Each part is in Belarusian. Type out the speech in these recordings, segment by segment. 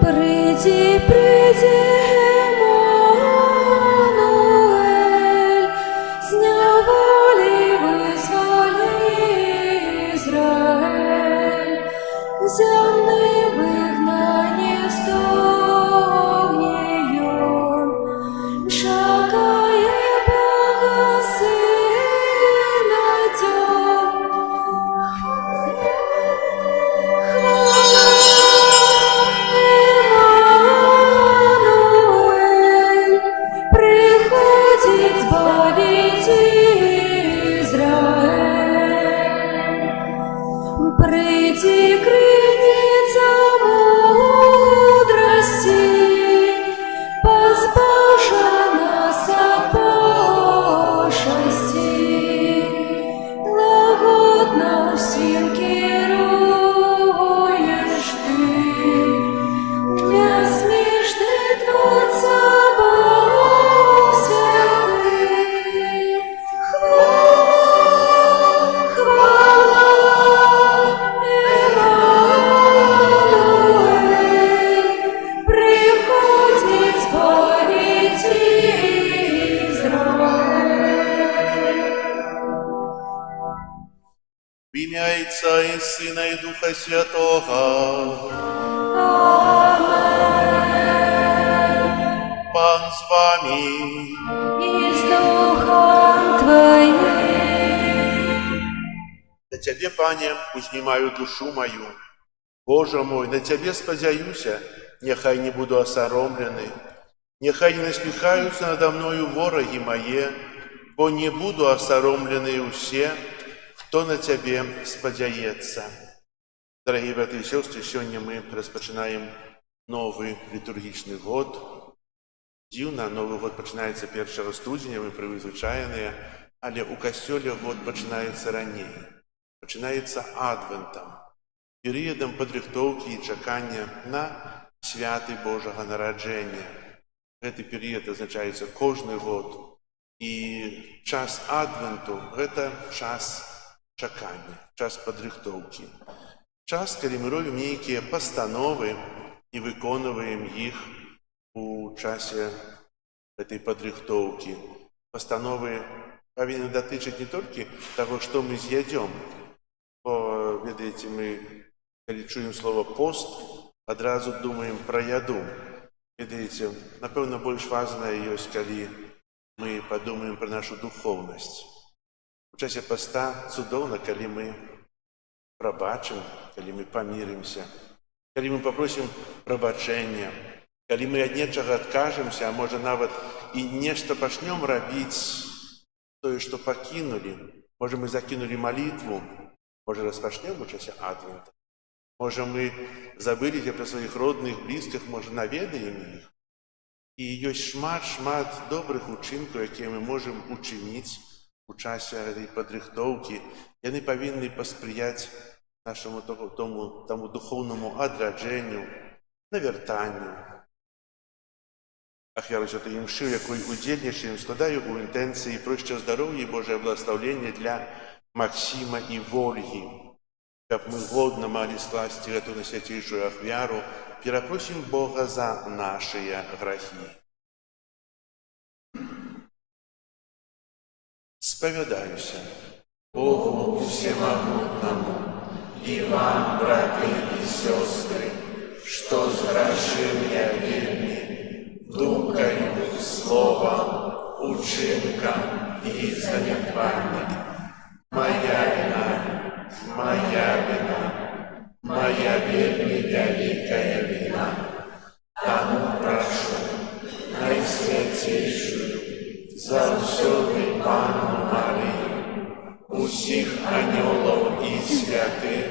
Приди, приди, Эммануэль, с неволи вызволи Израиль, земный выгнание стогней он, шагая Бога Сына дем. Эммануэль, приходит избавить Израиль. Приди, крыница мудрости, позбавши нас от пошести, лагодно всем керуешь ты, безмежный Творца Бог святый. Хвала, Эммануэль, приходит избавить Израиль. В имя Отца и Сына и Духа Святого. Амен. Пан с вами. И с Духом Твоим. На Тебе, Пане, узнімаю душу мою. Боже мой, на Тебе сподяюся, нехай не буду осоромлений, нехай не насміхаються надо мною вороги мої, бо не буду осоромлений усе, хто на Тебе сподяється. Дорогі брати і сестри, сьогодні ми розпочинаємо новий літургічний год. Дивно, Новий год починається 1 студня, ми призвичайні, але у костьолі год починається раніше. Починається Адвентом, періодом підрихтовки і чекання на святи Божого народження. Цей період означається кожен год. І час Адвенту – це час чекання, час підрихтовки. Час, коли ми робимо якісь постанови і виконуємо їх у часі цієї підрихтовки. Постанови повинні дотичити не тільки того, що ми з'їдемо. Бо, видите, ми, коли чуємо слово «пост», одразу думаємо про їду. Видите, напевно, більш важливо є, коли ми подумаємо про нашу духовність. У часі поста чудовно, коли ми пробачимо, коли ми помиримося, коли ми попросимо пробачення, коли ми від нечого відкажемося, а може навіть і нечто почнемо робити, то, що покинули. Може, ми закинули молитву, може, розпочнемо у часі Адвента. Може, ми забилися про своїх родних, близьких, може, навідаємо їх. І є шмат добрих учинків, які ми можемо учинити у часі цієї підрихтовки. І вони повинні посприяти нашому тому духовному одрадженню, навертанню. Ахвяру Святої Мши, якою удільнішим складаю у інтенції про здоров'я і Боже благословення для Максима і Ольги. Щоб ми годно могли скласти эту святейшую ахвяру, перепросим Бога за наши грехи. Споведаюся Богу Всемогутному и вам, братья и сестры, что сгрешил я вельми, думкою, словом, учинком и занепанием. Моя вельми великая вина. Тому прошу найсвятейшую, завсёды Панну Марию, усіх анёлов и святых,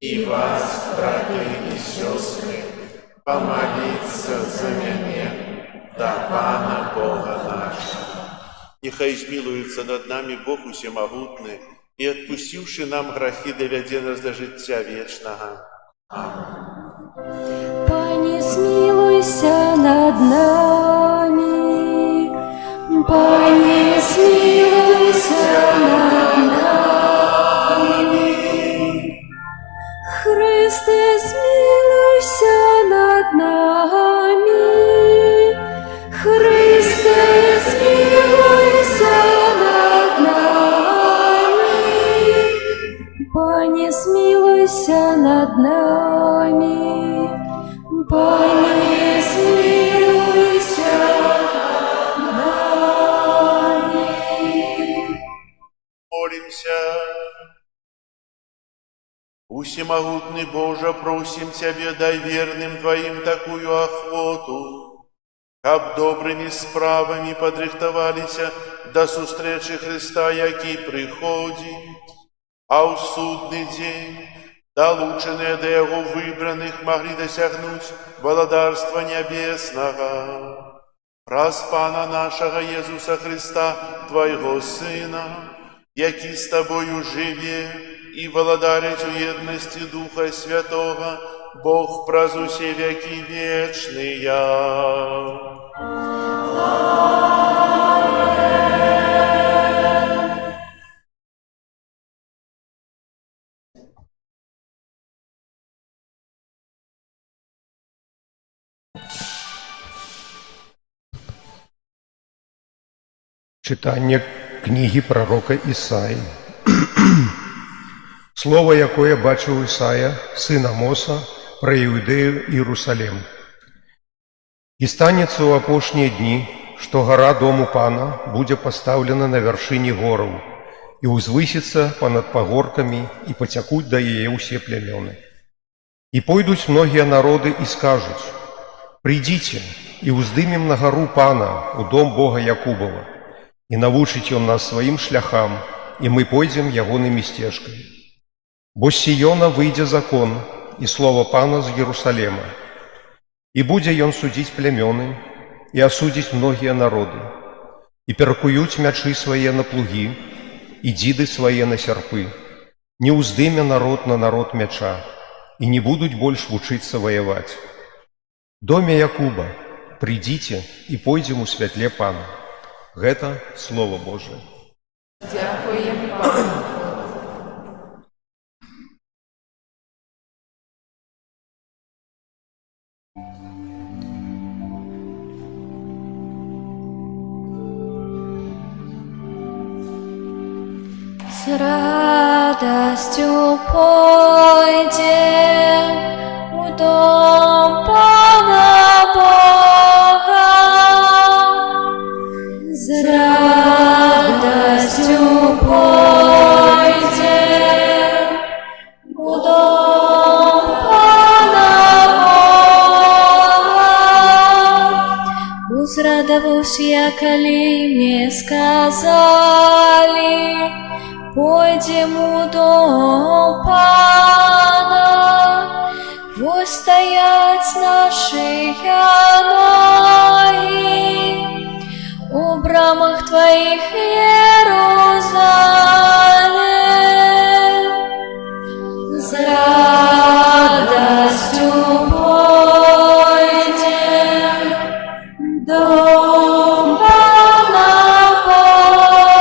и вас, братья и сестры, помолиться за меня до Пана Бога нашего. Нехай змилуется над нами Бог Всемогутный, и отпустивший нам грехи доведе нас до життя вечного. Аминь. Пане, смилуйся над нами, Пане, смилуйся над нами, Христе, смилуйся над нами. смилуйся над нами. Пане, смилуйся над нами. Молимся. Всемогутный Боже, просим Тебе, дай верным Твоим такую охвоту, каб добрыми справами подрыхтовалися до сустрэчы Христа, які приходит, а ў судны дзень, долученные до Яго выбранных, могли досягнуть владарства небеснага. Праз Пана нашего Иисуса Христа, Твоего Сына, які с Тобою живе и владарить у едности Духа Святого, Бог праз усе веки вечные. Читання книги пророка Ісаї. Слово, якое бачив Ісая, сын Амоса, про Іудею і Єрусалим. «І станецца ў апошнія дні, што гора дому Пана будзе пастаўлена на вяршыні гораў, і ўзвысіцца панад пагоркамі, і пацякуць да яе ўсе плямёны. І пойдуць многія народы і скажуць: придзіце і ўздымем на гару Пана, у дом Бога Якубова, і навучыць ён нас сваім шляхам, і мы пойдзем ягонымі сцежкамі. Бо з Сіёна выйдзе закон і слова Пана з Єрусалема, і будзе ён судзіць плямёны, і асудзіць многія народы, і перакуюць мячы свае на плугі, і дзіды свае на сярпы, не ўздыме народ на народ мяча, і не будуць больш вучыцца ваяваць. Доме Якуба, придзіце і пойдзем у святле Пана». Гэта Слово Божие. Дякуємо Пану. С радостью пойдем у дом Пана Бога. С радостью пойдем у дом Пана Бога. Узрадовусь я, коли мне сказали: пойдем у дом Пана, вот стоять наши ноги у брамах Твоих, Иерусалим. С радостью пойдем в дом Пана Бога.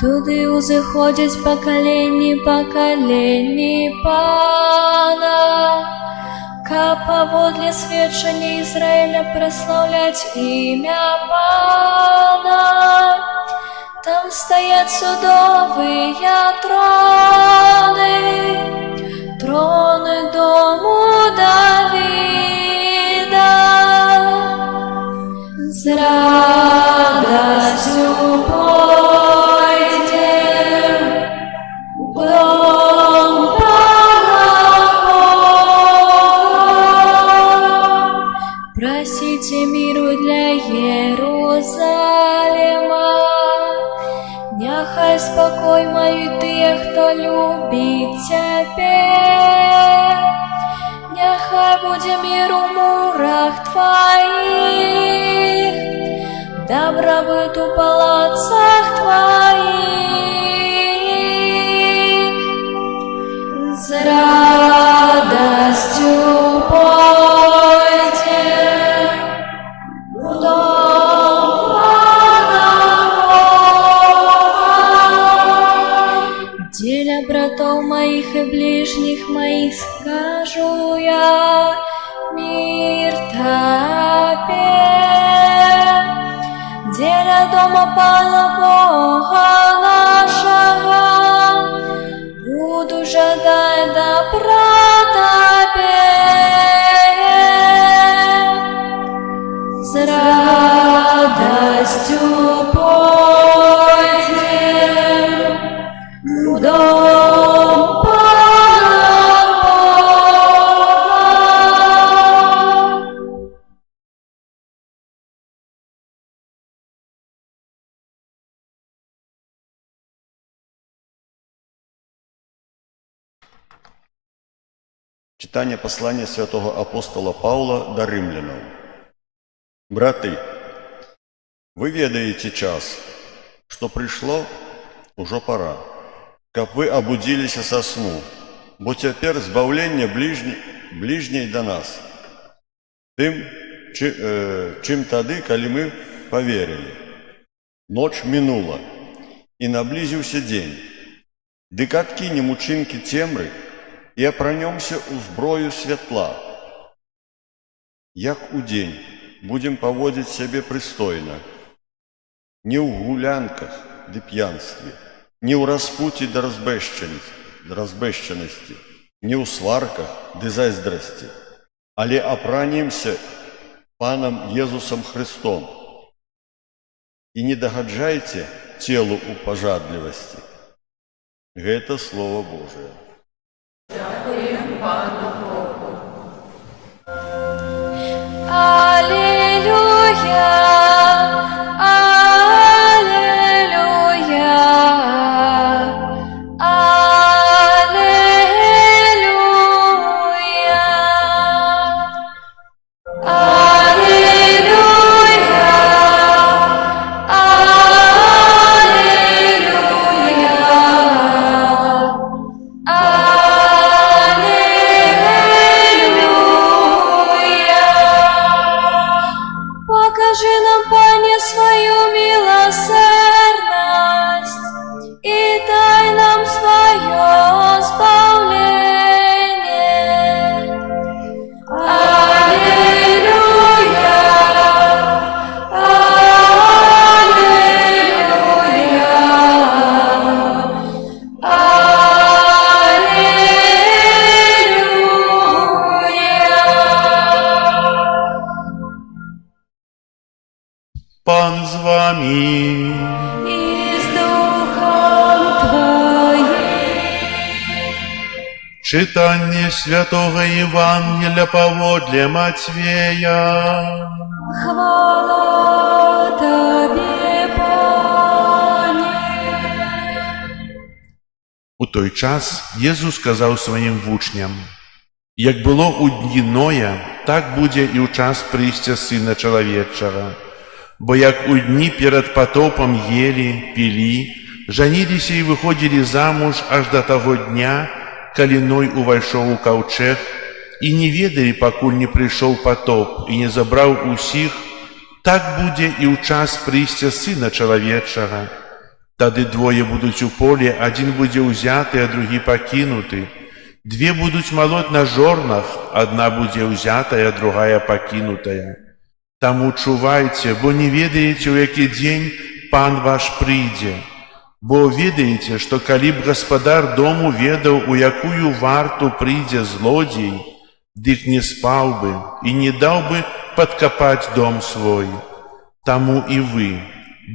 Туды узыходять поколение Пана, каб паводле сведчання Израиля прославлять имя Пана. Там стоят судовые троны, троны дому Давида. С радостью пойдем в дом Пана Бога. Просите миру для Иерусалима, няхай спокой мають тыя, хто любіць Цябе. Няхай будзе мір у мурах Твоих, добробыт у палацах Твоих. С радостью пойдем в дом Пана Бога. Деля братов моих и ближних моих скажу я: мир Тебе. Деля дома Пана Бога нашего Читание послания святого апостола Павла до римлянам. Браты, вы ведаете час, что пришло уже пора, как вы обудились со сну, бо теперь збавление ближнее до нас, тем, чем тады, коли мы поверили. Ночь минула, и наблизился день. Дык откинем учинки темры и опранемся у зброю светла. Як у день будем поводить себе пристойно, не у гулянках да пьянстве, не у распуте да разбещенности, не у сварках да заздрости, але опранемся Паном Иисусом Христом. И не догаджайте телу у пожадливости. Это Слово Божие. Дякуємо Пану Богу. Аллилуйя, аллилуйя, аллилуйя, покажи нам, Пане, свою милосердность и дай нам свое спавление. Аллилуйя, аллилуйя, аллилуйя. Пан з вами. И с Духом Твоим. Читание святого Евангелия поводле Матвея. Хвала Тебе, Пане. У той час Єзус сказав своїм вучням: «Як було у дні Ноя, так буде і у час прийстя Сина Чоловічого. Бо як у дні перед потопом ели, пили, жанились и выходили замуж аж до того дня, коли Ной увайшов у ковчег, и не ведали, покуль не пришел потоп и не забрал усіх, так буде і у час прийстя Сина Чоловічого. Тады двое будуть у полі, один буде узятий, а другий покинутий. Две будуть молоть на жорнах, одна буде узятая, а другая покинутая. Тому чувайте, бо не ведаете, у який день Пан ваш прийде. Бо ведаете, что коли б господар дому ведал, у якую варту прийде злодей, дык не спал бы и не дал бы подкопать дом свой. Тому и вы,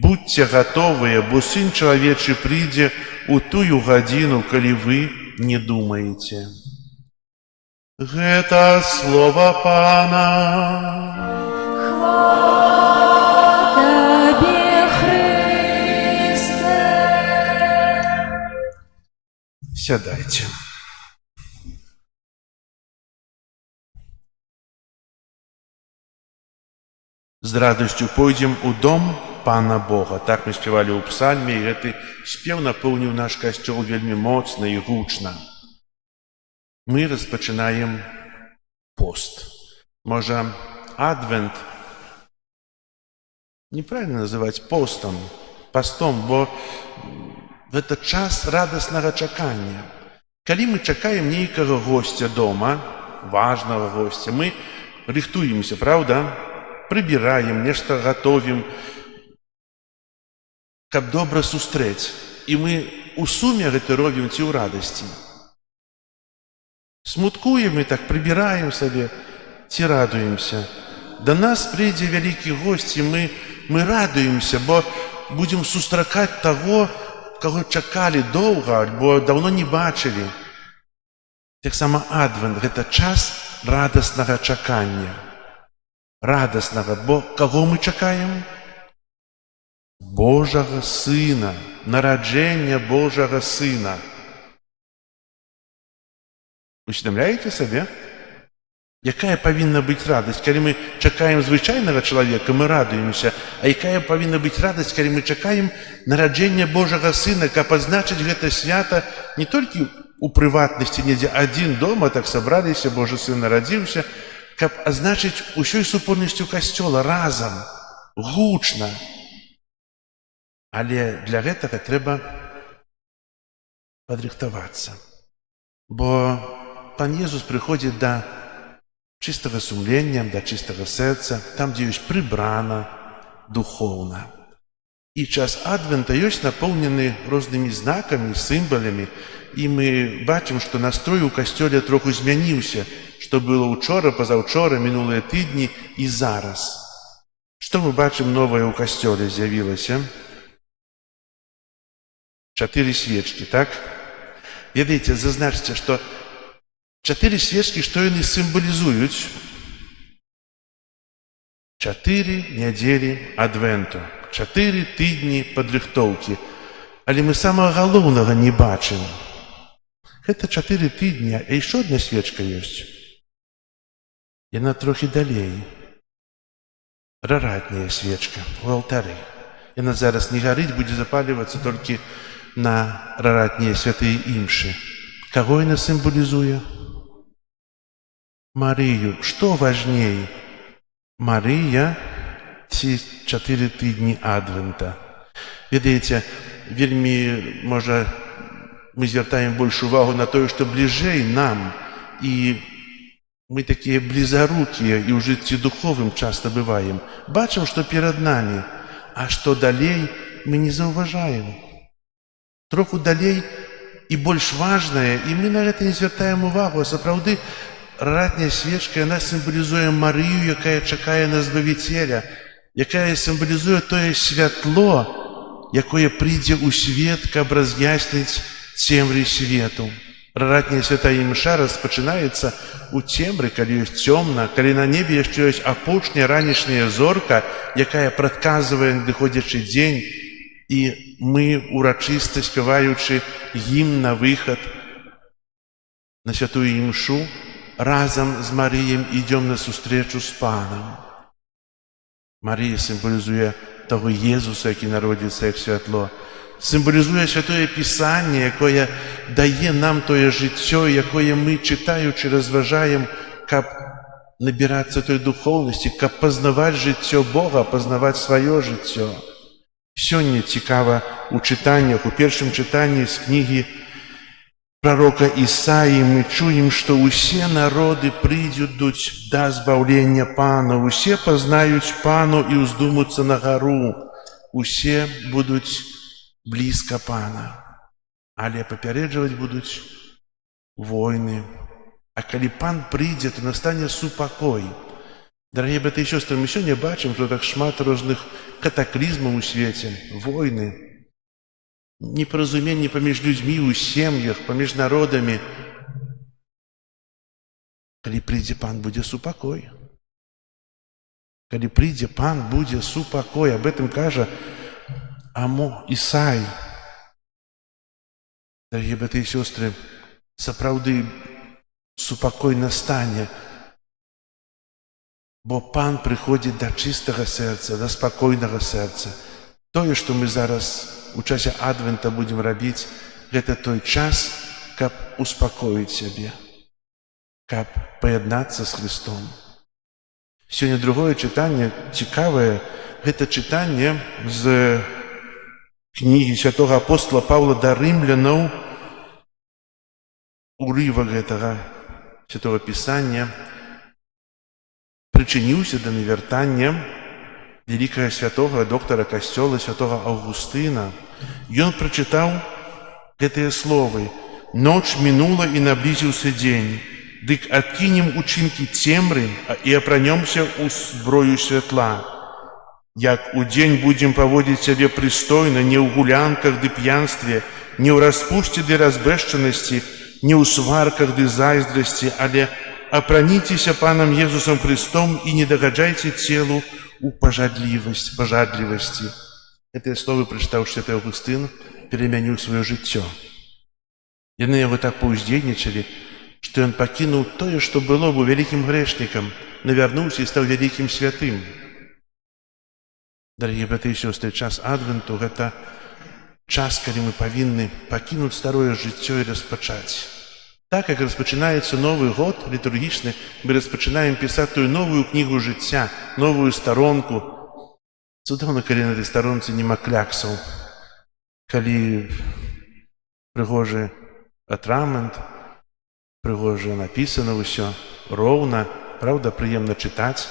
будьте готовые, бо Сын Человечий прийде у тую годину, коли вы не думаете. Это слово Пана. Хвала Тебе, Христе. Сядайте. З радостью пойдем у дом Пана Бога. Так мы спевали у псальме, и этот спев наполнил наш костел вельми моцно и гучно. Мы распочинаем пост. Может, Адвент неправильно называть постом, бо в этот час радостного чакання. Коли мы чакаем некого гостя дома, важного гостя, мы рихтуемся, правда? Прибираем, нечто готовим, каб добра сустрэць. И мы у суме гэта робім ці ў радасці. Смуткуем и так прибираем себе, ці радуемся. До нас прийде вялікі гость, и мы радуемся, бо будем сустракаць того, кого чакалі доўга, альбо давно не бачылі. Так само Адвент – гэта час радаснага чакання. Радаснага, бо кого мы чакаем? Божага Сына, нараджэння Божага Сына. Усведомляете себе? Якая павінна быць радасць, калі мы чакаем звычайнага чалавека, мы радуемся, а якая павінна быць радасць, калі мы чакаем нараджэння Божага Сына, каб адзначыць гэта свята не толькі у прыватнасці недзе адзін дома, так сабраліся, Божы Сын нарадзіўся, каб адзначыць усёй супольнасцю касцёла разам, гучна. Але для гэтага трэба падрыхтавацца. Бо Пан Езус прыходзіць да чыстага сумлення, да чыстага сэрца, там, дзе ёсць прыбрана духоўна. І час Адвента ёсць напоўнены рознымі знакамі, сімвалямі, і мы бачым, што настрой у касцёле троху змяніўся, што было учора, пазаўчора, мінулыя тыдні і зараз. Што мы бачым новае ў касцёле з'явілася? 4 свечкі, так? Ведаеце, зазначце, што 4 свечкі, што яны сімвалізуюць? 4 нядзелі адвенту, 4 тыдні падрыхтоўкі. Але мы самага галоўнага не бачым. Гэта 4 тыдні, а яшчэ одна свечка ёсць. Яна трохі далей. Раратняя свечка ў алтары. Яна зараз не гарыць, будзе запалівацца толькі на раратнія святыя імшы. Каго яна сімвалізуе? Марыю. Што важней? Марыя ці 4 тыдні адвента? Ведаеце, вельмі, можа, мы звяртаем больш увагу на тое, што бліжэй нам, і мы такія блізарукія, і ў жыцці духовым часта бываем. Бачым, што перад намі, а што далей, мы не заўважаем. Троху далей і больш важнае, і мы на гэта не звяртаем увагу, а сапраўды раратняя свечка, яна сімвалізуе Марыю, якая чакае на Збавіцеля, якая сімвалізуе тое святло, якое прыйдзе ў свет, каб раз'ясніць цемры свету. Раратняя святая імша распачынаецца ў цемры, калі ёсць цёмна, калі на небе яшчэ ёсць апошняя ранішняя зорка, якая прадказвае надыходзячы дзень, і мы, урачыста спяваючы гімн на выхад на святую імшу, разам з Марыяй ідём на сустрэчу з Панам. Марыя сімвалізуе таго Езуса, які народзіцца як святло, сімвалізуе Святое Пісанне, якое дае нам тое жыццё, якое мы, чытаючы, разважаем, каб набірацца той духоўнасці, каб пазнаваць жыццё Бога, пазнаваць сваё жыццё. Сёння цікава у чытаннях, у першым чытанні з кнігі пророка Ісаі мы чуем, што ўсе народы прыйдуць да збаўлення Пана, усе пазнаюць Пану і ўздумуцца на гару, усе будуць блізка Пана, але папярэджваць будуць войны. А калі Пан прыйдзе, то настане супакой. Дарагія браты і сёстры, мы сёння бачым, што так шмат розных катаклізмаў у свеце, войны, непаразуменні паміж людзьмі ў сем'ях, паміж народамі. Калі прыйдзе Пан, будзе супакой. Калі прыйдзе Пан, будзе супакой. Аб гэтым кажа Ісай. Дарагія браты і сёстры, сапраўды супакой настане, бо Пан прыходзіць да чыстага сэрца, да спакойнага сэрца. Тое, што мы зараз у часе Адвента будзем рабіць, гэта той час, каб успакоіць сябе, каб паяднацца з Христом. Сёння другое чытанне цікавае, гэта чытанне з кнігі святога апостола Паўла да рымлянаў, урывак гэтага святого Пісання прычыніўся да навяртання великага святога доктара касцёла святога Аўгустына. Ён прачытаў гэтыя словы: «Ноч мінула і наблізіўся дзень, дык адкінем учынкі цемры і апранёмся ў зброю святла. Як у дзень будзем паводзіць сябе прыстойна, не ў гулянках ды п'янстве, не ў распусце ды разбэшчанасці, не ў сварках ды зайздрасці, але апраніцеся Панам Езусам Христом і не дагаджайце целу у пажадлівасці». Гэтыя словы прачытаў святы Аўгустын, перамяніў сваё жыццё. Яны яго так паўздзейнічалі, што ён пакінуў тое, што было, быў вялікім грэшнікам, навярнуўся і стаў вялікім святым. Дарагія браты і сёстры, час адвенту – гэта час, калі мы павінны пакінуць старое жыццё і распачаць. Так, як распачынаецца Новы год літургічны, мы распачынаем пісаць тую новую кнігу жыцця, новую старонку. Цудоўна, калі на этой старонцы няма кляксаў, калі прыгожы атрамент, прыгожа напісана ўсё, роўна, праўда, прыемна чытаць.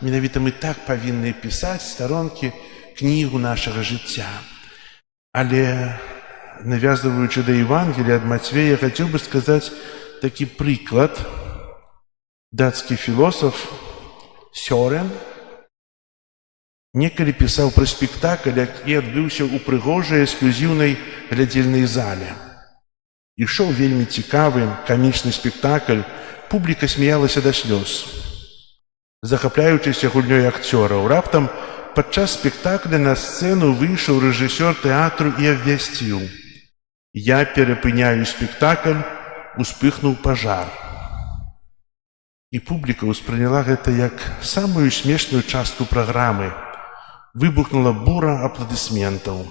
Менавіта мы так павінны пісаць старонкі, кнігу нашага жыцця. Але, навязваючы да Евангелія ад Мацвея, хацеў бы сказаць такі прыклад. Дацкі філосаф Сёрен некалі пісаў пра спектакль, які адбыўся ў прыгожай эксклюзіўнай глядзельнай зале. Ішоў вельмі цікавы, камічны спектакль, публіка смяялася да слёз, захапляючыся гульнёй акцёраў. Раптам падчас спектакля на сцэну выйшаў рэжысёр тэатру і абвясціў: «Я перапыняю спектакль, успыхнуў пажар». І публіка ўспрыняла гэта як самую смешную частку праграмы. Выбухнула бура апладысментаў.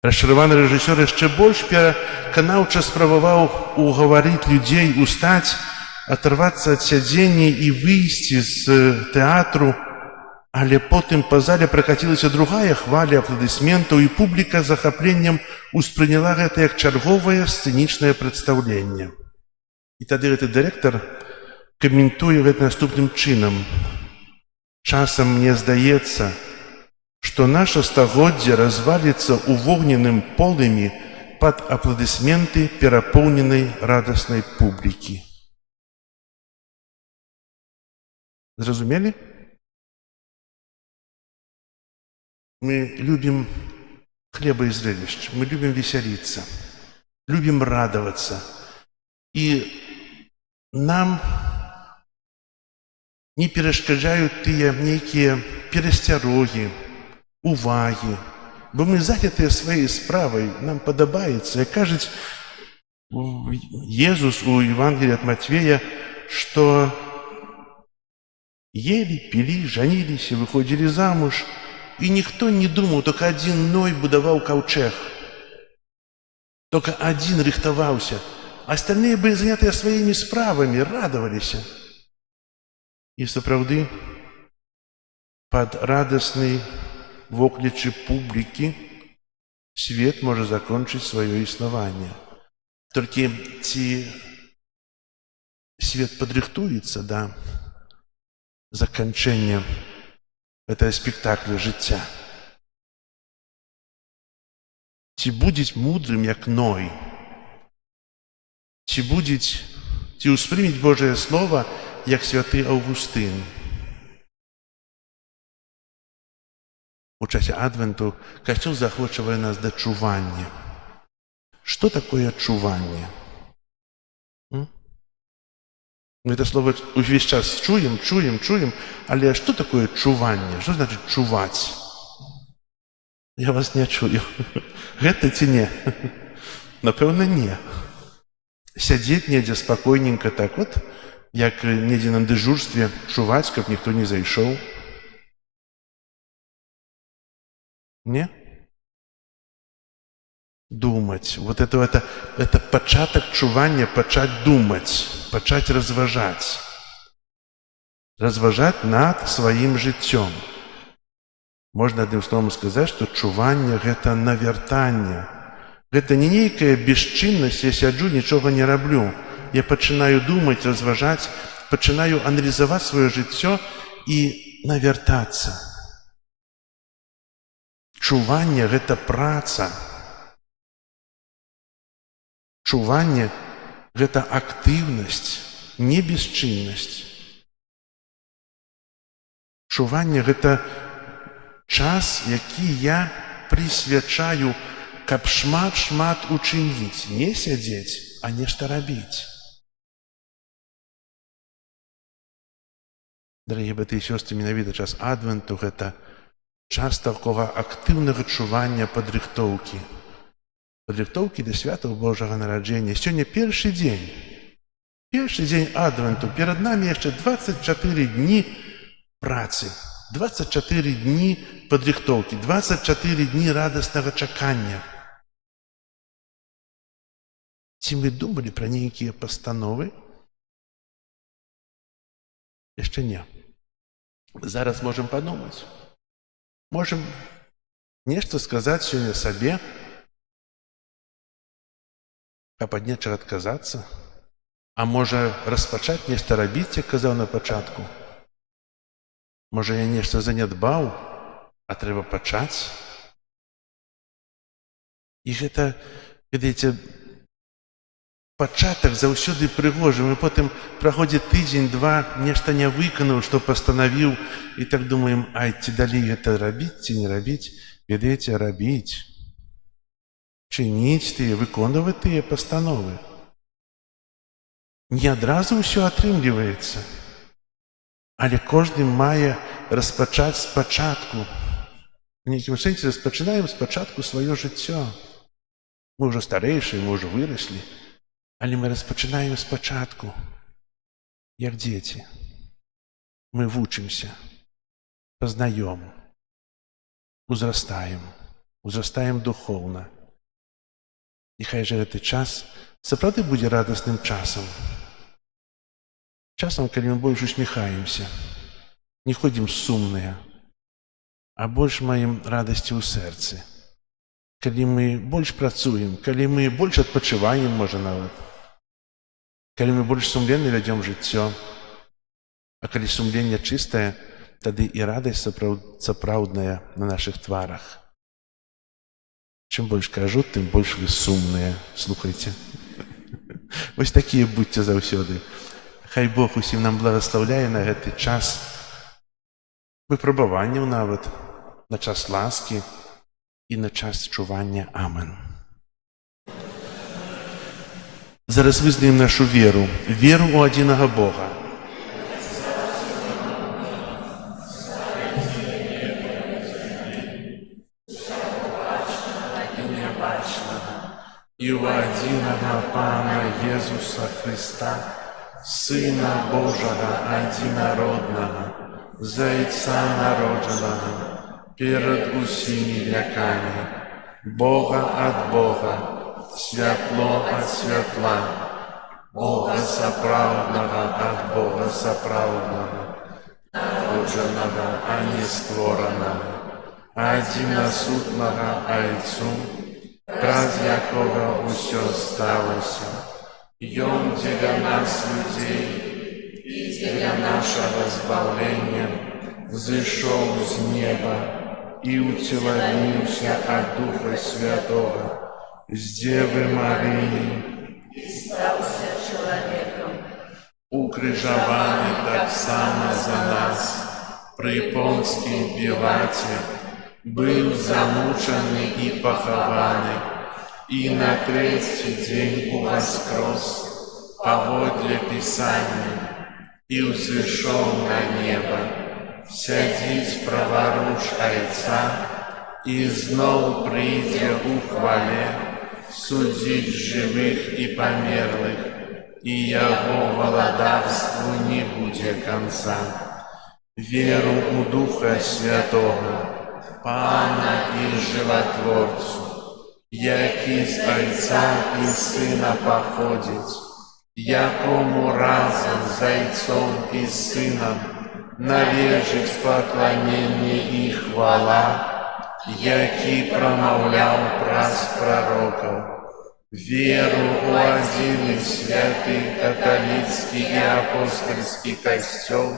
Расчараваны рэжысёр яшчэ больш пераканаўча спрабаваў угаварыць людзей устаць, аtarвацца ад сядзення і выйсці з тэатру, але потым па зале пракацілася другая хваля апладысментаў, і публіка з захапленнем успрыняла гэта як чарговае сцэнічнае прадстаўленне. І тады гэты дырэктар каментуе гэта наступным чынам: «Часам мне здаецца, што наша стагоддзе разваліцца ў вогненным полымі пад апладысменты перапоўненай радаснай публікі». Зразумелі? Мы любім хлеба і зрэлішч, мы любім весяліцца, любім радавацца. І нам не перашкаджаюць тыя нейкія перасцярогі, увагі, бо мы занятыя сваёй справай, нам падабаецца. Як кажуць Езус у Евангелии ад Матвея, што ели, пілі, жаніліся, выходзілі замуж, і ніхто не думаў, толькі адзін Ной будаваў каўчэг, толькі адзін рыхтаваўся, астальныя былі занятыя сваімі справамі, радаваліся. І сапраўды, пад радаснай воклічы публікі свет можа закончыць сваё існаванне. Толькі ці свет падрыхтуецца да заканчэння гэтага спектакля жыцця? Ці будзе мудрым, як Ной? Ці ўспрымець Божае Слова, як святы Аўгустын? У часе адвенту Касцёл захвочвае нас да чування. Што такое чуванне? Мы это слово увесь час чуем, але што такое чуванне? Што значыць чуваць? Я вас не чую. Гэта ці не? Напэўна, не. Сядзець недзе спакойненька так вот, як недзе на дэжурстве, чуваць, каб ніхто не зайшоў. Не? Думаць. Вот это пачатак чування, пачаць думаць, пачаць разважаць. Разважаць над сваім жыццём. Можна адным словам сказаць, што чуванне – гэта навяртанне. Гэта не нейкая бесчыннасць, я сяджу, нічога не раблю. Я пачынаю думаць, разважаць, пачынаю аналізаваць сваё жыццё і навяртацца. Чуванне – гэта праца. Чуванне – гэта актыўнасць, не бесчыннасць. Чуванне – гэта час, які я прысвячаю, каб шмат учыніць, не сядзець, а нешта рабіць. Дарагія браты і сёстры, менавіта час адвенту – гэта час такога актыўнага чування, падрыхтоўкі. Падрыхтоўкі да святаў Божага нараджэння. Сёння першы дзень. Перший дзень Адвенту. Перад намі яшчэ 24 дні працы, 24 дні падрыхтоўкі, 24 дні радаснага чакання. Ці мы думалі пра нейкія пастановы? Яшчэ не. Зараз можам падумаць. Можам нешта сказаць сёння сабе, каб ад нечага адказацца, а можа распачаць нешта рабіць, як казаў на пачатку. Можа я нешта занядбаў, а трэба пачаць. І гэта, ведаеце, пачатак заўсёды прыгожы. Мы потым праходзіць тыдзень-два, нешта не выканаў, што пастанавіў, і так думаем, ай, ці далей гэта рабіць, ці не рабіць. Ведаеце, рабіць, чыніць тыя, выконваць тыя пастановы. Не адразу ўсё атрымліваецца, але кожны мае распачаць спачатку. У нейкім сэнсе распачынаем спачатку сваё жыццё. Мы ўжо старэйшыя, мы ўжо выраслі, але мы распачынаем спачатку, як дзеці. Мы вучымся, пазнаём, узрастаем духоўна. І хай жа гэты час сапраўды будзе радасным часам. Часам, калі мы больш усміхаемся, не ходзім сумныя, а больш маем радасці ў сэрцы. Калі мы больш працуем, калі мы больш адпачываем, можа нават, калі мы больш сумленна вядзём жыццё, а калі сумленне чыстае, тады і радасць сапраўдная на нашых тварах. Чым больш кажу, тым больш вы сумныя. Слухайце. Вось такія будьце заўсёды. Хай Бог усім нам благаслаўляе на гэты час выпрабаванняў нават, на час ласкі і на час чування. Амен. Зараз вызнаем нашу веру ў адзінага Бога. І ў адзінага Пана Езуса Христа, Сына Божага адзінароднага, Зайца народжанага, перад усімі вякамі, Бога ад Бога, святло ад святла, Бога сапраўднага ад Бога сапраўднага, народжанага, а не створанага, адзінасутнага Айцу, праз якога ўсё сталася. Ён дзеля нас, людзей, і дзеля нашага збаўлення зышоў з неба і ўцелавіўся ад Духа Святога з Дзевы Марыі і стаўся чалавекам. Укрыжаваны таксама за нас пры Понцкім Пілаце, быў замучаны і пахаваны, і на трэці дзень уваскрос паводле Пісання і ўзышоў на неба, сядзіць праваруч Айца і зноў прыйдзе ў хвале судзіць жывых і памерлых, і яго валадарству не будзе канца. Веру ў Духа Святога, Пана і Жыватворцу, які з Айца і Сына паходзіць, якому разам з Айцом і Сынам належыць пакланенне і хвала, які прамаўляў праз прарокаў. Веру ў адзіны святы каталіцкі і апостальскі касцёл,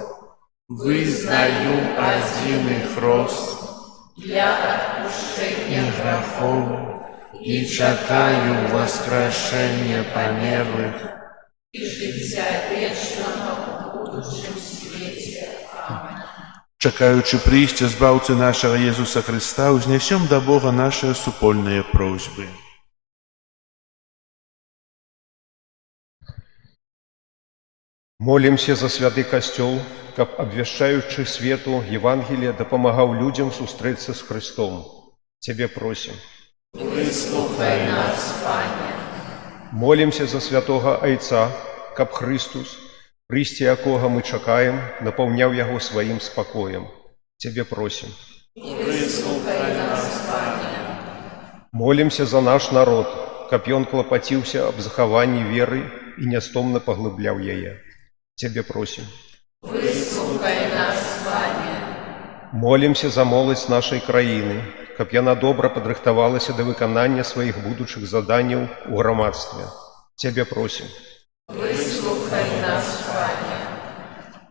вызнаю адзіны хрост для адпушчэння грахоў і чакаю васкрашэння памерлых і жыцця вечнага ў будучым свеце. Чакаючы прыйсця збаўцы нашага Езуса Христа, узнясём да Бога нашыя супольныя просьбы. Молімся за святы касцёл, каб, абвяшчаючы свету Евангелие, дапамагаў людзям сустрэцца з Христом. Цябе просім. Выслухай нас, Пане. Молімся за святога Айца, каб Христус, прыйсці якога мы чакаем, напаўняў яго сваім спакоем. Цябе просім. Выслухай нас, Пане. Молімся за наш народ, каб ён клапаціўся аб захаванні веры і нястомна паглыбляў яе. Цябе просім. Выслухай нас, Пане. Молімся за моладзь нашай краіны, каб яна добра падрыхтавалася да выканання сваіх будучых заданняў у грамадстве. Цябе просім. Выслухай нас, Пане.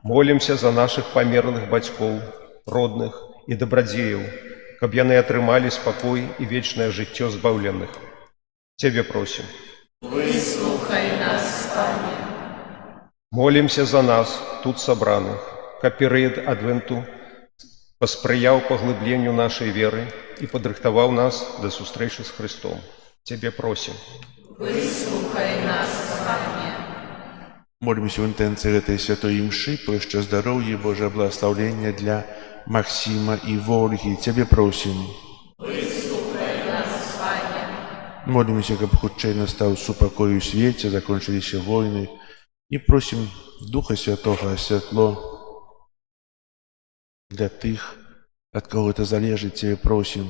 Молімся за нашых памерлых бацькоў, родных і дабрадзеяў, каб яны атрымалі спакой і вечнае жыццё збаўленых. Цябе просім. Выслухай нас, Пане. Молімся за нас, тут сабраных, каб перыяд адвенту паспрыяў паглыбленню нашай веры і падрыхтаваў нас да сустрэчы з Христом. Цябе просім. Выслухай нас, Пане. Молимся в интенции этой святой мши, проще здоровья, Божье благословения для Максима и Ольги. Тебе просим. Выслухай нас, Пане. Молимся, как худшей настал супокой в свете, закончились войны. И просим Духа Святого светло для тых, от кого это залежит. Тебе просим.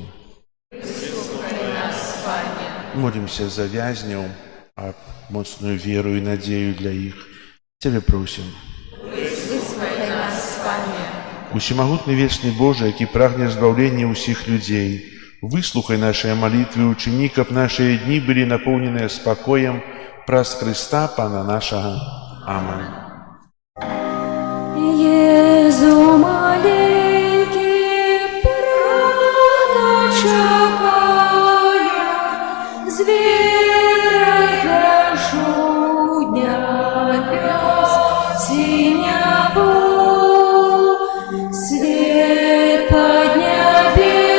Выслухай нас, Пане. Молимся за вязнев, а моцную веру и надею для их. Тебе просим. Выслухай нас, Пане. Усемогутный вечный Боже, який прагнешь збавления усіх людей, выслухай наши молитвы, учини, каб наши дни были наполнены спокоем праз Христа, Пана нашего. Аминь. Єзу маленький прагне чекає, з вірою гляжу дня синяву, світ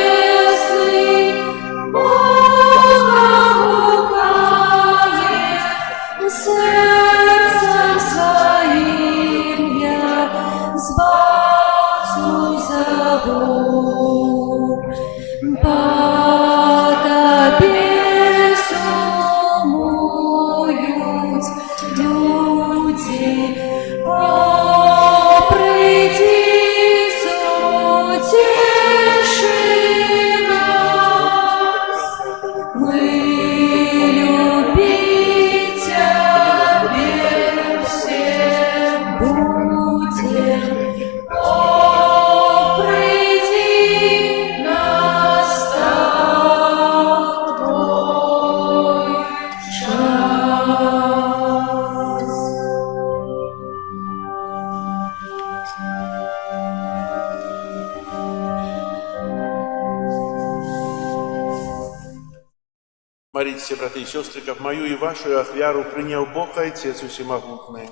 поднебесний Бога гукає, серцем своїм я Збавцю зову. По Тобі сумують люди, о, прийди, утеши нас. Мы любить Тебя все будем, о, приди, настал Твой час. Молитесь, братья и сестры, как мою и вашу ахвяру принял Бог и Отец Всемогутный.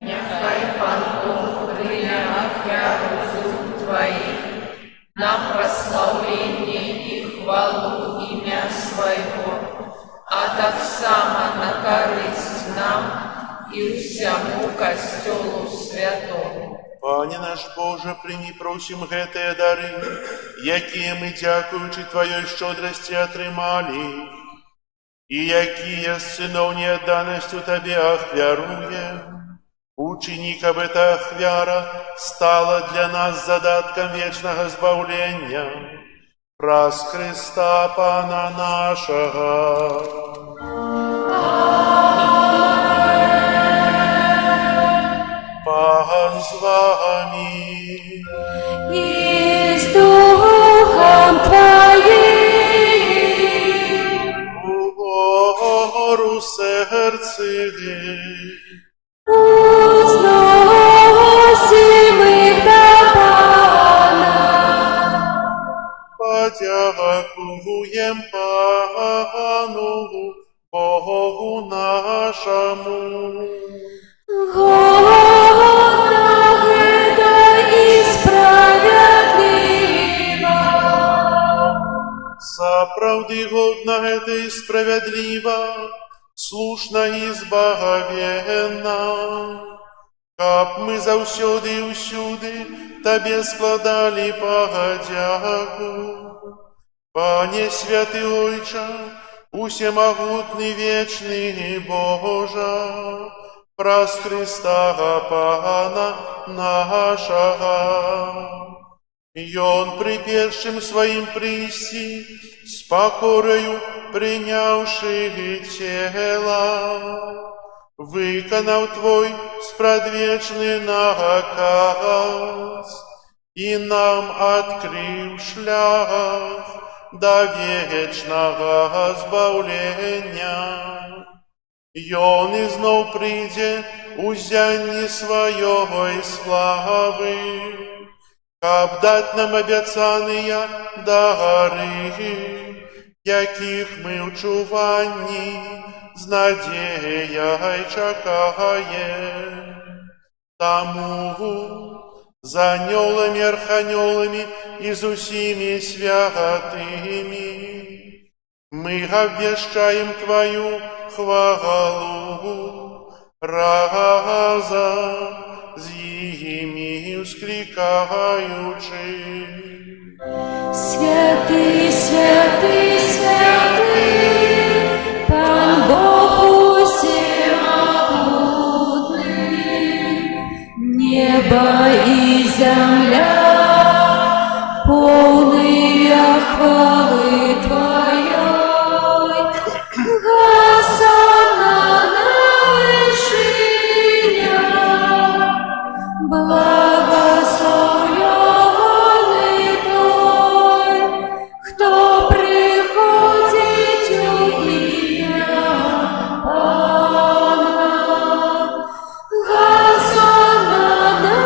Нехай Пан Бог прийняв ахвяру з рук Твоїх на прославлення і хвалу ім'я Свого, а так само на користь нам і всьому костьолу святому. Пане наш Боже, прими, просим, гэтые дары, якія мы, дякуючи Твоей щедрости, отрымали, и якія с сынов неотданностью Тебе ахвяруем. Учини, каб эта ахвяра стала для нас задатком вечного избавления. Праз Христа Пана нашего. Пан с вами. И с Духом Твоим Угору сердце. узносим их до Пана. Подякуем Пану, Богу нашему. Годно это и справедливо. Заправды годно это и справедливо, слушно и избавенно. Каб мы заўсёды и усюды Тебе складали подяку. Пане святый Ойче, усемогутный вечный Боже, праз Христа Пана нашага. Ён при першым сваім прыйсці з пакораю прыняўшы цела, выканаў твой спрадвечны наказ і нам адкрыў шлях да вечнага збаўлення. Ён ізноў прыйдзе у зянні сваёй славы, каб даць нам абяцаныя дары, якіх мы ў чуванні з надзеяй чакаем. Таму з анёламі, арханёламі і з усімі святымі мы абвяшчаем тваю хвалу разам з імі ўсклікаючы. Святый, святый, святый, Пан Бог усемогутный, небо и земля полные хвалы Твоей. Госанна на вершинах, благословенный Той, кто приходит у имя Пана. Госанна на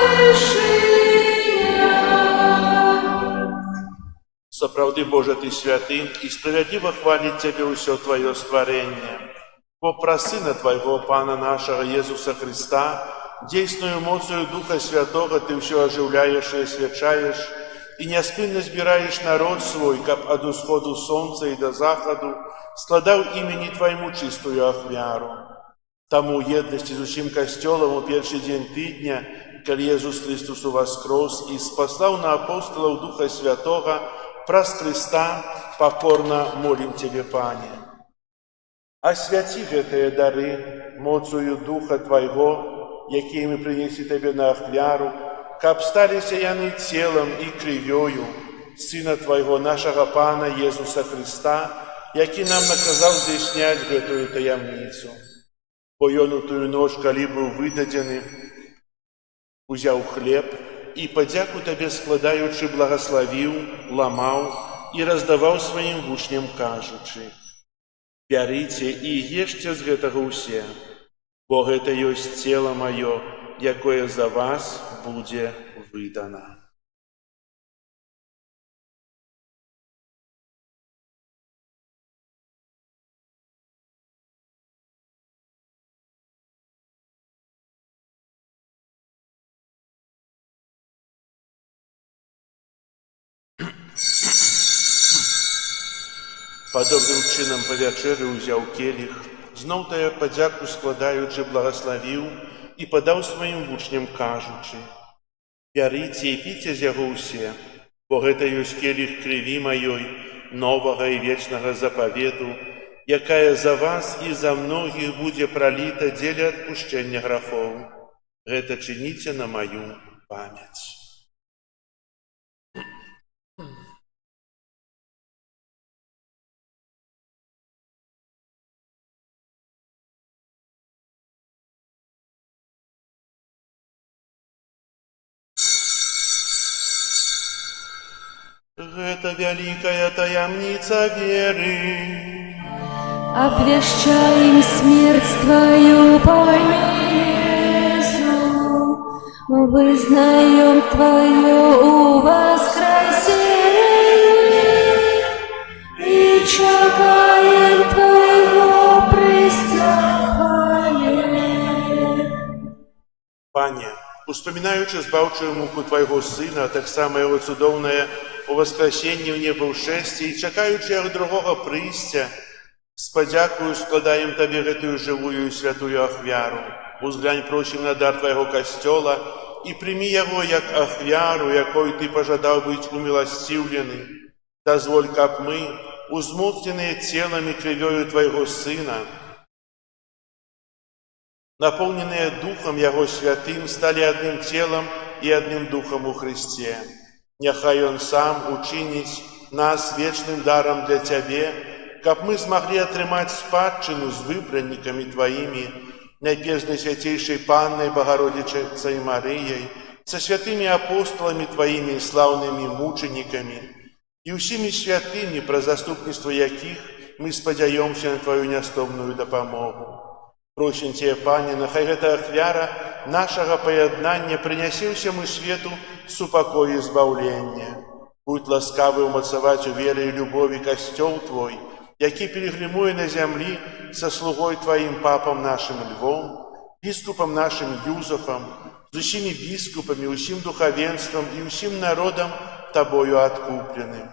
вершинах. Сапраўды, Божа, Ты святы, і справядліва хваліць Цябе ўсё Тваё стварэнне. Бо праз Сына Твайго, Пана нашага Езуса Христа, дзейсною моцою Духа Святога Ты ўсё ажыўляеш і асвячаеш, і няспынна збіраеш народ свой, каб ад усходу сонца і да захаду складаў імені Твайму чыстую ахвяру. Таму ў еднасці з усім касцёлам у першы дзень тыдня, калі Езус Христус уваскрос і спаслаў на апостолаў Духа Святога, праз Христа пакорна молім Цябе, Пане. Асвяці гэтыя дары моцою Духа Твайго, якія мы прынеслі Табе на ахвяру, каб сталіся яны целам і крывёю Сына Твайго, нашага Пана Езуса Христа, які нам наказаў здзяйсняць гэтую таямніцу. Бо Ён у тую ноч, калі быў выдадзены, узяў хлеб і падзяку Табе складаючы благаславіў, ламаў і раздаваў сваім вучням, кажучы: «Бярыце і ешце з гэтага ўсе, бо гэта ёсць цела маё, якое за вас будзе выдана». Падобным чынам па вячэры ўзяў келіх, зноў тая падзяку складаючы благаславіў і падаў сваім вучням, кажучы: «Бярыце і піце з яго ўсе, бо гэта ёсць келіх крыві маёй, новага і вечнага запавету, якая за вас і за многіх будзе праліта дзеля адпушчэння грахоў. Гэта чыніце на маю памяць». Гэта вялікая таямніца веры. Обвещаем смерть Твою, Поезу, вызнаем Твое воскресение и чекаем Твоего престяхваления. Пане, успамінаючы збаўчую муку Твайго Сына, а таксама Яго цудоўнае уваскрасенне ў неба ўшэсце і чакаючы Яго другога прыйсця, з падзякою складаем Табе гэтую жывую і святую ахвяру. Узглянь, просім, на дар Твайго касцёла і прымі яго як ахвяру, якой Ты пажадаў быць уміласціўлены. Дазволь, каб мы, узмоцненыя целам і крывёю Твайго Сына, наполненные Духом Его Святым, стали одним телом и одним Духом у Христе. Нехай Он Сам учинить нас вечным даром для Тебе, каб мы смогли отрымать спадчину с выбранниками Твоими, найперш Святейшей Панной Богородицей Марией, со святыми апостолами Твоими и славными мучениками, и всеми святыми, про заступництво яких мы спадзяёмся на Твою нястомную допомогу. Просім Тебе, Пане, нехай гэта ахвяра нашага паяднання прынясе ўсяму свету супакой і збаўлення. Будь ласкавы умацаваць у вере і любові касцёл Твой, які пілігрымуе на зямлі са слугой Тваім папам нашым Львом, біскупам нашым Юзафам, з усімі біскупамі, усім духавенствам і усім народам Табою адкупленым.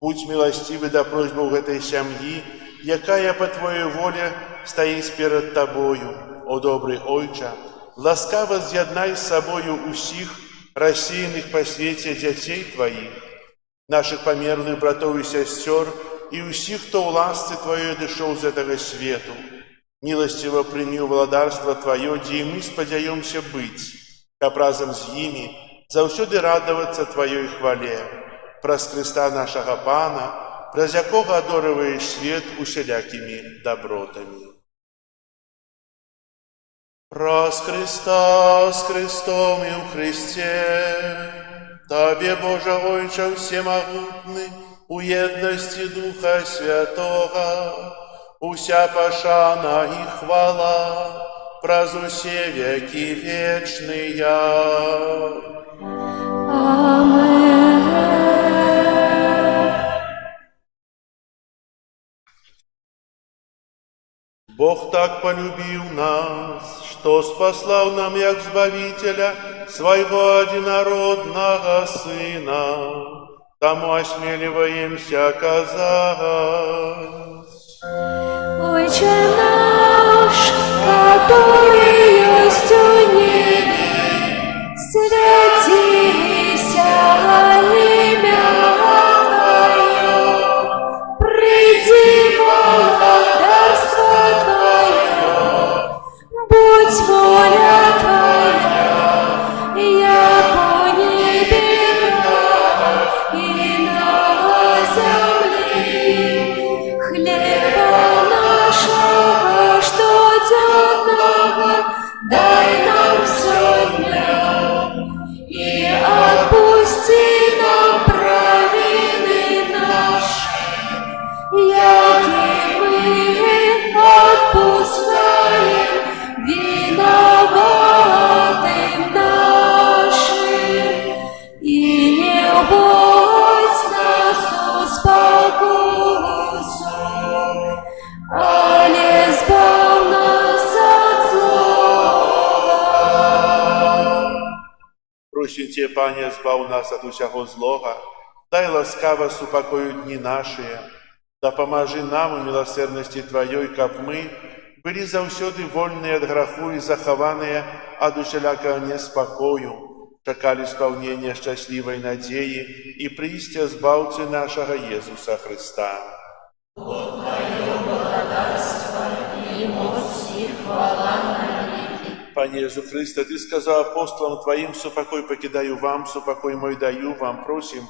Будь милостивы да просьбаў гэтай сям'і, якая по Твоей воле стаіць перад Табою, о добрый Ойча, ласкава з'яднай з сабою усіх рассеяных па свеце дзяцей Тваіх, наших памерлых братоў і сясцёр і ўсіх, хто ў ласцы Тваёй адышоў з гэтага свету. Милостиво прыmi ў владарства Тваё, дзе і мы спадзяёмся быць, каб разам з імі заўсёды радавацца Тваёй хвале. Праз Христа нашага Пана, праз якога адорываеш свет усялякімі добротамі. Праз Христа, с Христом и у Христе, Табе, Боже Ойче всемогутный, у едности Духа Святого, уся пашана и хвала, праз усе веки вечные. Амен. Бог так полюбил нас, что спаслал нам, як Збавителя, Своего одинородного Сына. Тому осмеливаемся казать. Отче наш, который есть у небе, святися имя Твое, приди владарство Твое, будь воля Твоя, яко небе и на земле. Хлеба нашего штоденного дай нам сегодня, и отпусти нам провины наши, яки мы отпускаем виноватым нашим, и не вводь нас в спокусу, але избав нас от злого. Просим Тебе, Пане, збав нас от усяго злога, дай ласкаво супокою дни наши, да поможи нам у милосердности Твоей, каб мы были заўсёды вольные от граху и захованные от усялякого неспокою, чакали исполнения счастливой надеи и прийстя збавцы нашего Иисуса Христа. Пане Иисус Христе, Ты сказал апостолам Твоим: «Супокой покидаю вам, супокой мой даю вам». Просим,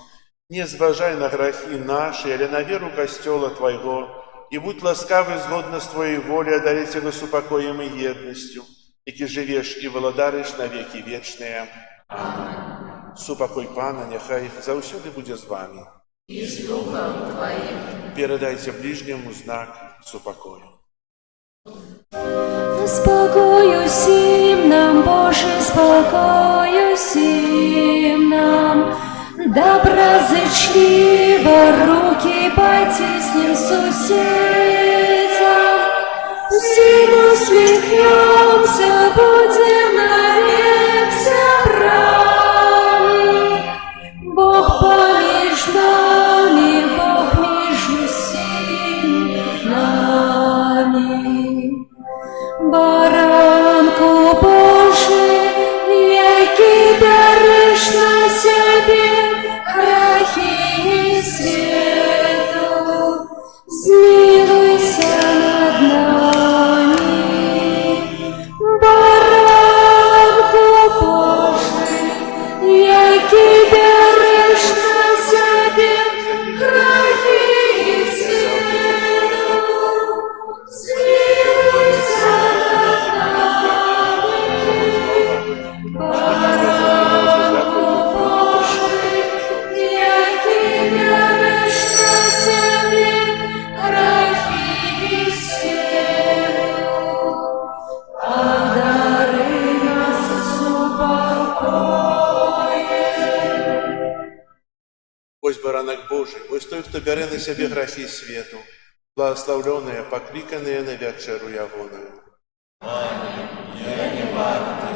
не зважай на грехи наши, але на веру костела Твоего, и будь ласкавый згодно с Твоей волей одарить его супокоем и едностью, які живешь и владариш на веки вечные. Аминь. Супокой Пана нехай заўсёды буде з вами. И с Духом Твоим. Передайте ближнему знак супокою. Спокою всім нам, Боже, спокою всім нам, доброзичливо руки потиснем сусідям, всім усміхнемся, будем навек собраны. Бог поміж нами, Бог між усіми нами. Баранку Божий, який береш на себе грехи світу, змилуйся над нами. баранок Божий, ось той, хто бере на себе грехи світу, благословленные, покликанные на вечеру ягоную. Я не варты,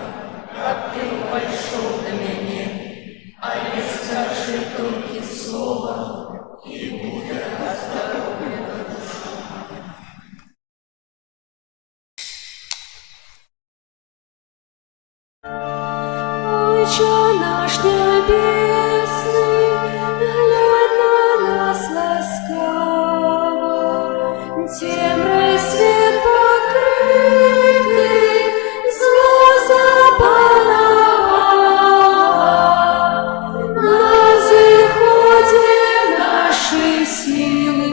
как ты пошел до меня, а не скажи только слово, и будет оздоровлена душа. Отче наш небесный, глянь на нас ласкаво, тем рассвет покрытый, зло запановало. На заходе наши силы,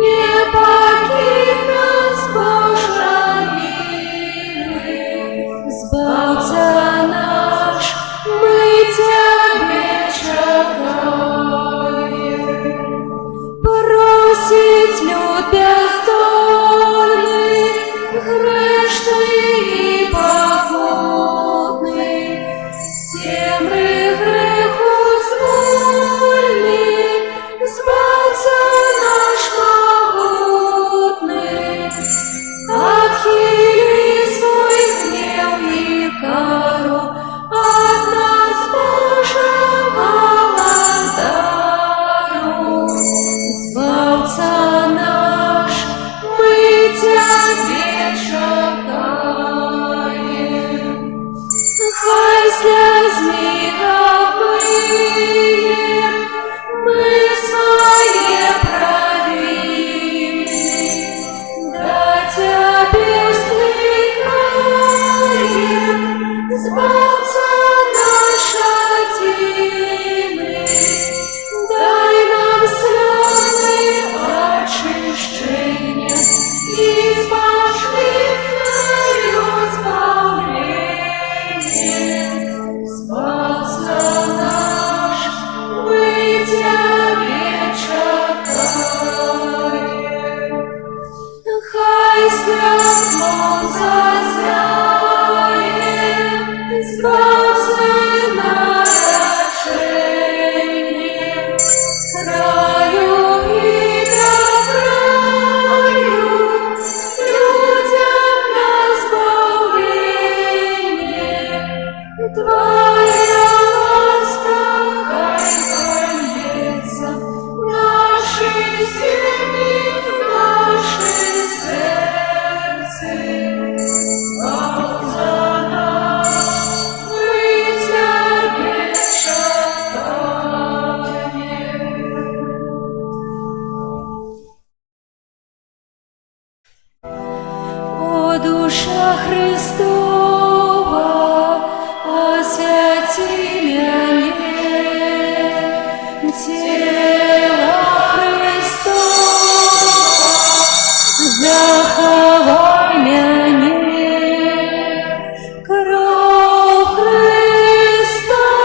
не покинь нас, Боже милый, избавься наш, мы Тебе чагаем. Просить люд бездонный, грешный и погодный, семры греху звольный, избавься наш могутный, отхили свой гнев и кару от нас, Боже, володару. Избавца наш, мы Тебе чагаем. Хай слезы обмыем, мы свои провины, да Тебе скликаем, избавца наш одиный, дай нам слезы очищения, избавь лицею избавлением. Избавца наш, мы Тебе чагаем. Хай светлом зазяет, избавься наречение, с краю и до краю, людям на избавление. Твоя ласка хай польется в наши семьи, в наши сердце. Избавца наш, мы Тебе чагаем. О, душа Христова, освяти меня, тело Христова, заховай меня, кровь Христова,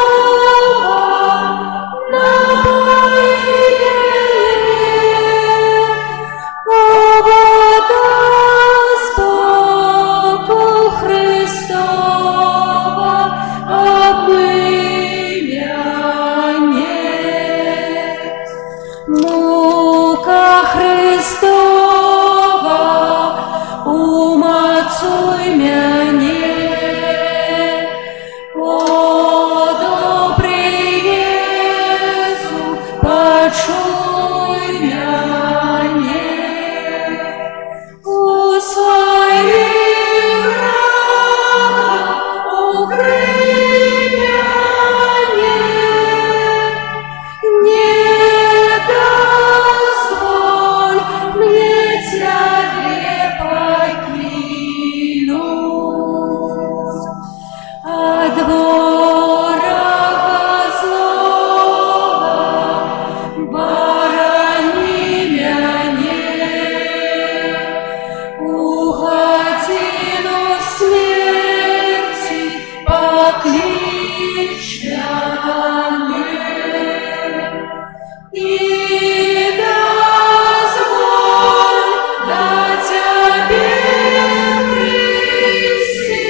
напои меня. О, вода споку Христова, обмый меня. Мука Христова, умацуй меня. О, добрый Єсу, почуй меня. У своих ранах укрый меня. Не дозволь мне Тебе покинуть. От ворога злого борони меня. Уходину смерти покличь меня. И дозволь на Тебе прийти,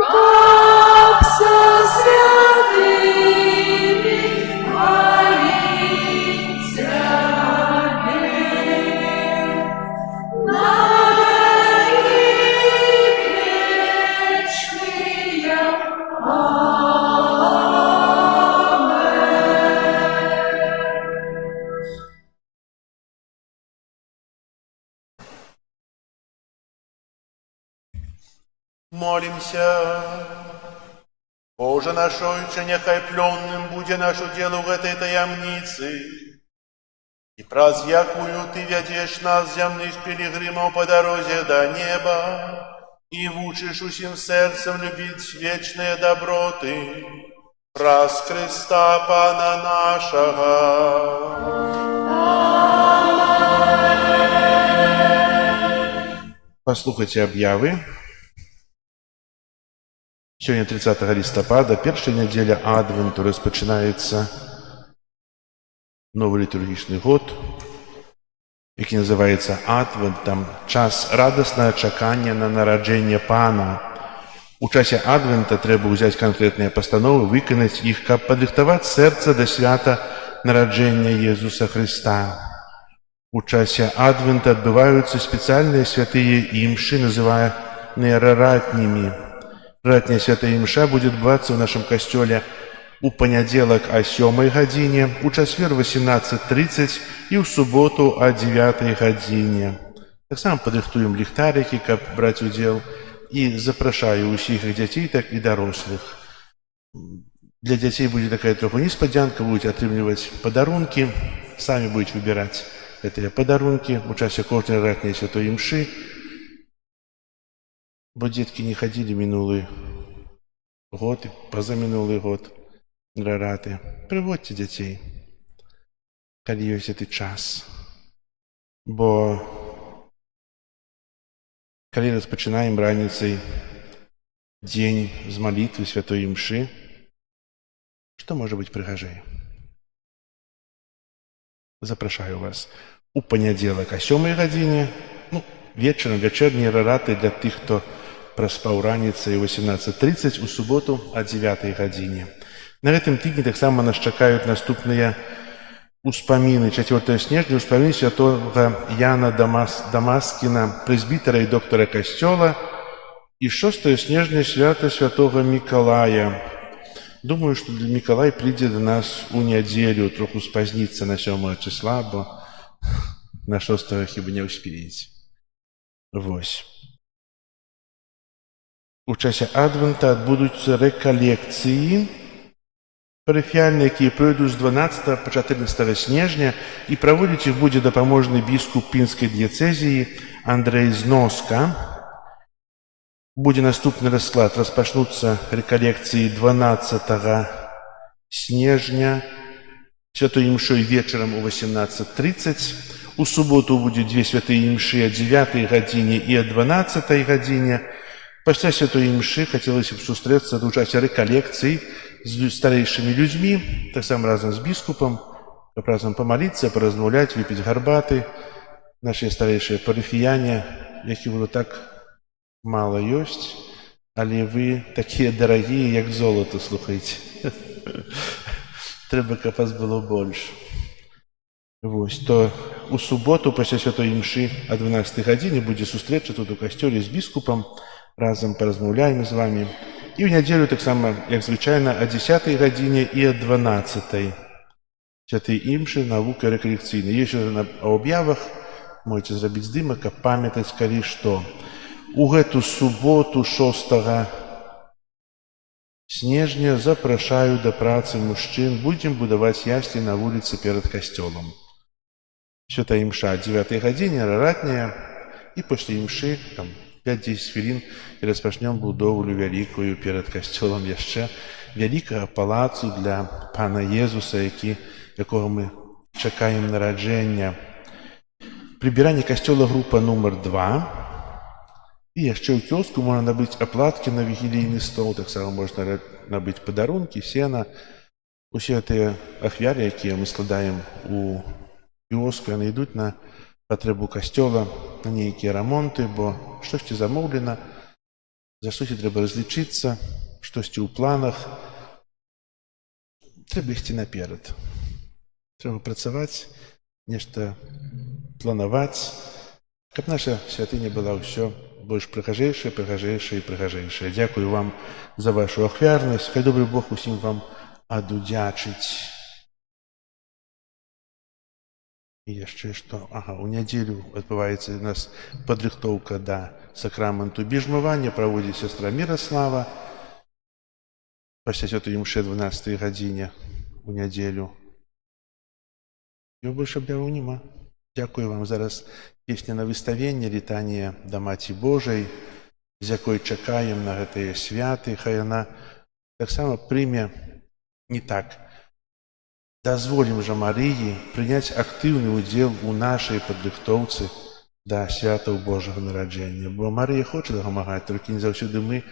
как со святыми Молимся. Боже наш Отче, нехай пленным буде нашу делу в этой таямнице. И праз якую Ты ведешь нас, земных пилигримов, по дороге до неба, и вучишь усим сердцем любить вечные доброты. Праз Христа Пана нашего. Послухайте объявы. Сегодня 30 листопада, першая неделя Адвенту, розпочинається новий літургічний год, який називається Адвентом, час радісного чекання на народження Пана. У часі Адвента треба взяти конкретні постанови, виконати їх, щоб підрихтувати серце до свята народження Ісуса Христа. У часі Адвента відбуваються спеціальні святые імши, називані раратніми. Ратня святая мша будет відбуватися в нашем костеле у понеділок о 7 године, у четвер 18:30 и в субботу о 9 године. Так само подрихтуем ліхтарики, как брать удел, и запрошаю усіх детей, так и дорослых. Для детей будет такая трохи несподянка, будете отримывать подарунки, сами будете выбирать эти подарунки в часе кожной ратней святой мши. Бо дітки не ходили минулый год и позаминулый год на рати. Приводьте дітей, коли є цей час. Бо коли розпочинаємо раніцей день з молитви святої мши, що може бути пригожее? Запрошаю вас у понеділок о 7 године, вечером, вечерние рараты для тих, хто проспав раніцей 18:30, у суботу о 9 године. На этом тижні так само нас чекають наступні успоміни. 4 снежня успомін святого Яна Дамаскіна, презбітера і доктора костела, і 6 снежня свято святого Миколая. Думаю, що Миколай прийде до нас у неділю, трохи спозниться на 7 числа, бо на 6 хіба не успієте. Вось. У часе Адвента адбудуться реколекції парафіяльні, які пройдуть з 12 по 14 снежня, і проводить їх буде допоможний біскуп Пінської дієцезії Андрей Зноска. Буде наступний розклад. Розпочнуться реколекції 12 снежня, святою мшою вечором о 18:30. У суботу будет 2 святые мши о 9 године и о 12 године. Після святої мши хотілося б зустрітися до часу реколекцій з старейшими людьми, так само разом з біскупом, разом помолитися, порозмовляти, випити гарбати. Наші старейші парафіяни, які вже так мало є, але ви такі дорогі, як золото, слухайте. Треба, щоб вас було більше. Вось, то у суботу після святої мши о 12 годині буде зустріча тут у костелі з біскупом, разом порозмовляємо з вами. І в неділю так само, як звичайно, о 10 годині і о 12 святої імши, наука реколекційна. Є ще на об'явах, можете зробити здимок, а пам'ятати, коли що. У эту суботу 6 снежня запрошаю до праці мужчин, будемо будувати яслі на вулиці перед костелом. Святая мша о 9 године, раратня, и после мши, 5-10 хвилин, и розпочнемо будовлю великою перед костелом яще великого палацу для Пана Єзуса, якого ми чекаємо народження. Прибирання костела група номер 2. І яще у кіоску можна набити оплатки на вігілійний стол, так само можна набити подарунки, сена. Усі ці ахвяри, які ми складаємо у кіоску, вони йдуть на потребу костела, на ніякі ремонти, бо щось замовлено, за щось треба розлічитися, щось у планах. Треба йти наперед. Треба працювати, нечто планувати, щоб наша святиня була все більш прихожейше, прихожейше і прихожейше. Дякую вам за вашу ахвярність. Хай добрий Бог усім вам одудячить. І яшчэ што? У нядзелю адбываецца у нас падрыхтоўка да сакраменту біжмывання, праводзіць сястра Міраслава пасля святой імшы 12 гадзіне у нядзелю. І больш аб'яваў няма. Дзякую вам. Зараз песня на выставенне, літанне да Маці Божай, з якой чакаем на гэтыя святы. Хай яна таксама прыме не так. Дазволім жа Марыі прыняць актыўны ўдзел у нашай падрыхтоўцы да святаў Божага нараджэння. Бо Марыя хоча дапамагаць, толькі не заўсёды мы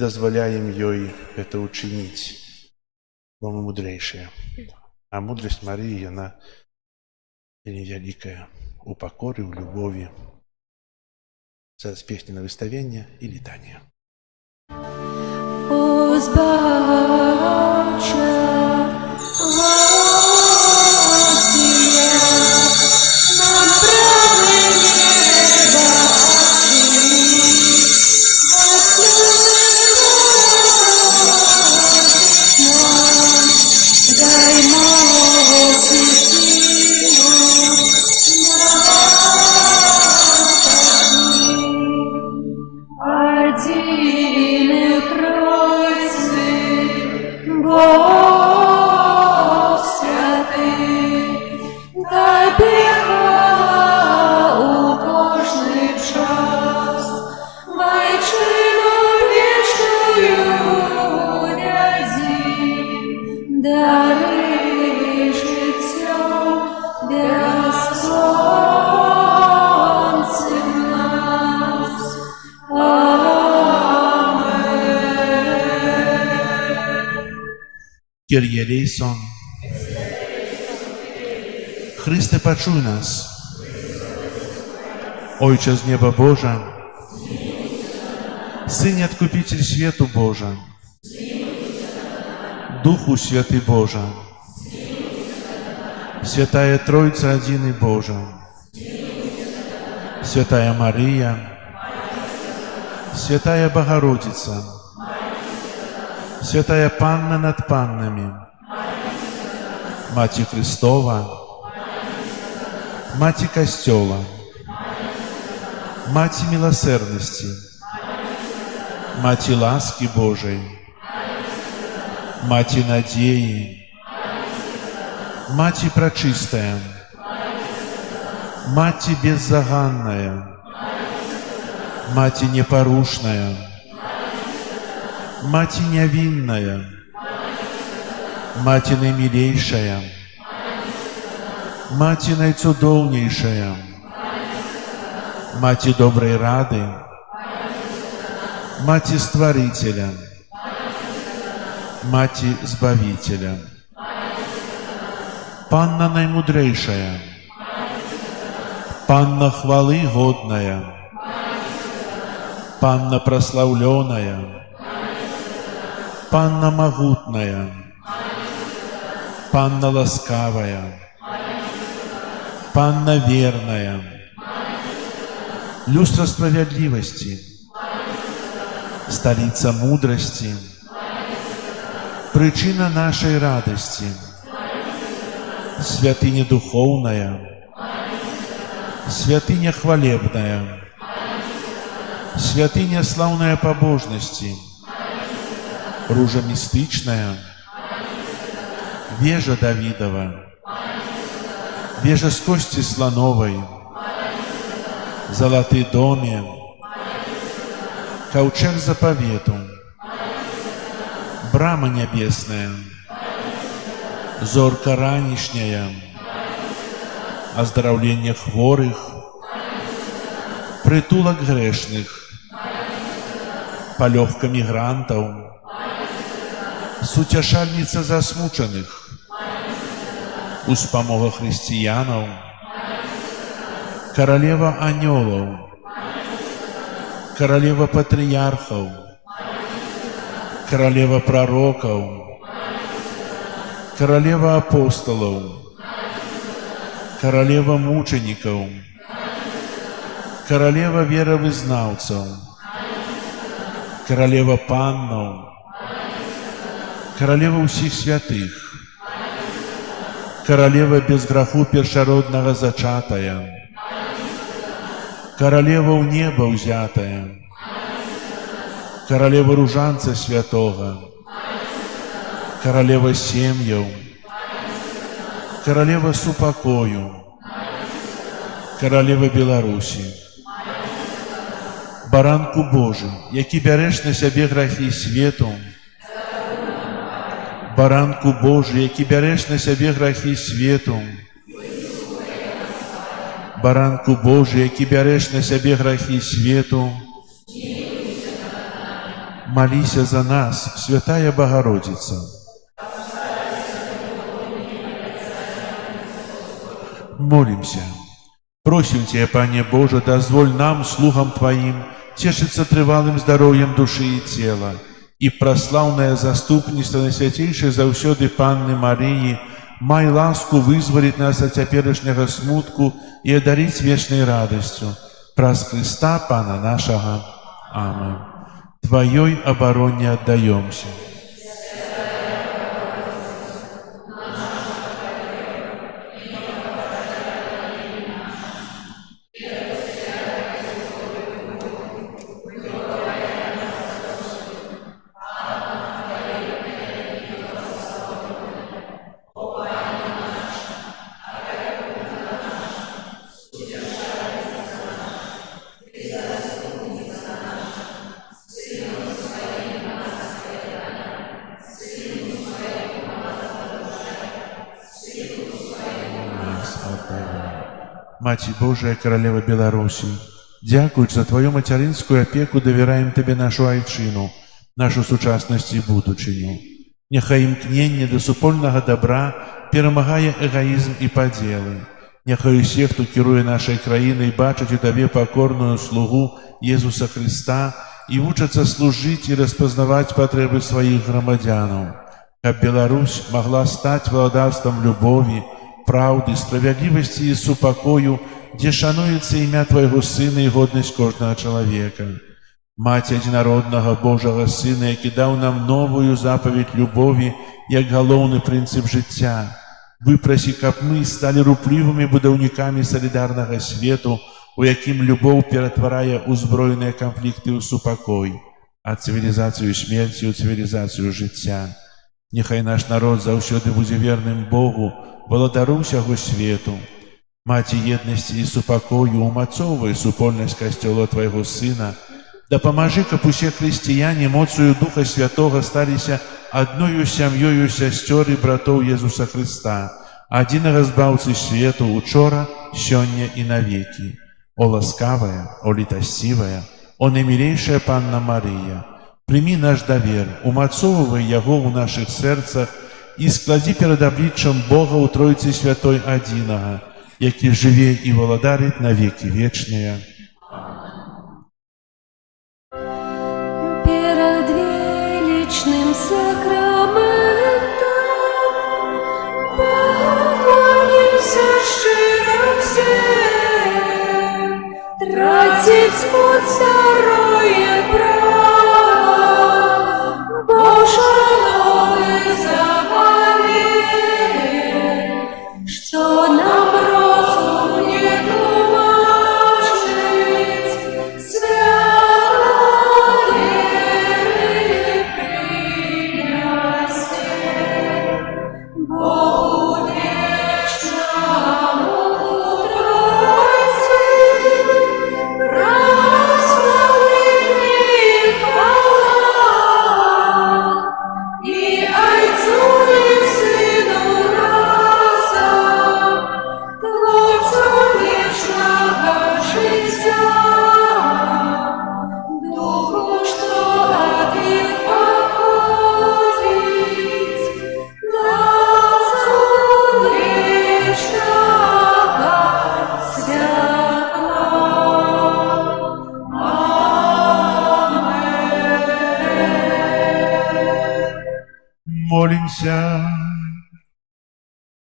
дазваляем ёй гэта ўчыніць, бо мы мудрэйшыя. А мудрасць Марыі, яна вельмі вялікая у пакоры, у любові. Зараз песня на выставенне і літанне. Kyrie eleison. Chryste, paczuj nas. Ojcze z nieba Boża, Synie Odkupiciel światu Boża, Duchu Święty Boża, Świętая Trójca Jedyny Boża, Świętая Maryja, Świętая Bogorodica, Świętая Panna nad Pannami, Macie Chrystowa, Macie Kościoła, Macie Miłosierności, Macie łaski Bożej, Macie nadziei, Macie Пречистая, Macie беззаганная, Macie непорушная, Маті невинная, Маті наимилейшая, Маті найцудовнейшая, Маті доброй рады, Маті Створителя, Маті Збавителя, Панна наимудрейшая, Панна хвалы годная, Панна прославленная, Панна могутная, Панна ласкавая, Панна верная, люстра справедливости, столица мудрости, причина нашей радости, святыня духовная, святыня хвалебная, святыня славная побожности, ружа мистичная, вежа Давидова, вежа с кости слоновой, золотый доме, ковчег заповету, брама небесная, зорка ранішняя, оздоровление хворых, притулок грешных, полегка мигрантов, суцяшальница засмучаных, успамога християнов, королева анёлов, королева патриархов, королева пророков, королева апостолов, королева мучеников, королева веровызнавцев, королева паннов, королева всех святых, Королева без граху першароднага зачатая, Королева ў неба ўзятая, Королева ружанца святога, Королева сем'яў, Королева супакою, Королева Беларусі, Баранку Божы, які бярэш на сябе грахі свету, Баранку Божы, які бярэш на сябе грахі свету, Баранку Божы, які бярэш на сябе грахі свету, маліся за нас, святая Богородица. Молимся. Просим Тебя, Пане Боже, дозволь нам, слугам Твоим, тешиться трывалым здоровьем души и тела, и прославное заступніцтва Найсвятейшай заўсёды Панны Марии, май ласку вызволить нас от цяперашняга смутку и одарить вечной радостью. Праз Христа Пана нашего. Аминь. Твоей обороне отдаемся. Маці Божия, Королева Беларуси, дякуючи за Твою материнскую опеку, доверяем Тебе нашу айчину, нашу сучасность и будучыню. Няхай імкненне до супольного добра перемагае эгоизм и поделы. Няхай усе, хто кіруе нашей краиной, бачаць у Тебе покорную слугу Иисуса Христа и учатся служить и распознавать потребы своих громадянов. Каб Беларусь могла стать владарством любови, правды, справедливости и супокою, где шануется имя Твоего Сына и годность кожного человека. Мать единородного Божьего Сына, який дав нам новую заповедь любови, як галоўны принцип життя. Выпроси, каб мы стали руплівыми будаўнікамі солидарного свету, у якім любоў ператварае узброеныя конфликты ў супакой, а цивилизацию смерти ў цивилизацию життя. Нехай наш народ заўсёды будзе верным Богу, владару ўсяго свету. Маці еднасці і супакою, умацоўвай супольнасць касцёла Твайго Сына, дапамажы, каб усе хрысціяне моцою Духа Святога сталіся адною сям'ёю сясцёр і братоў Езуса Христа, адзінага збаўцы свету учора, сёння і навекі. О ласкавая, о літасцівая, о наимилейшая Панна Мария, прими наш давер, умацоўвай яго ў нашых сэрцах і складзі перад абліччам Бога ў Тройцы Святой адзінага, які жыве і валадарыць на векі вечныя. Перед величным сакраментом поклонимся щиро всем, тратить моц второе право, Боже новый заповедь, что нам розум не тумачить, святые прелести, Богу вечному Тройце, прославленный хвала, и Отцу и Сыну разом, Творцу вечного життя, Духу, что от них походит, Отцу вечного святла. Молимся.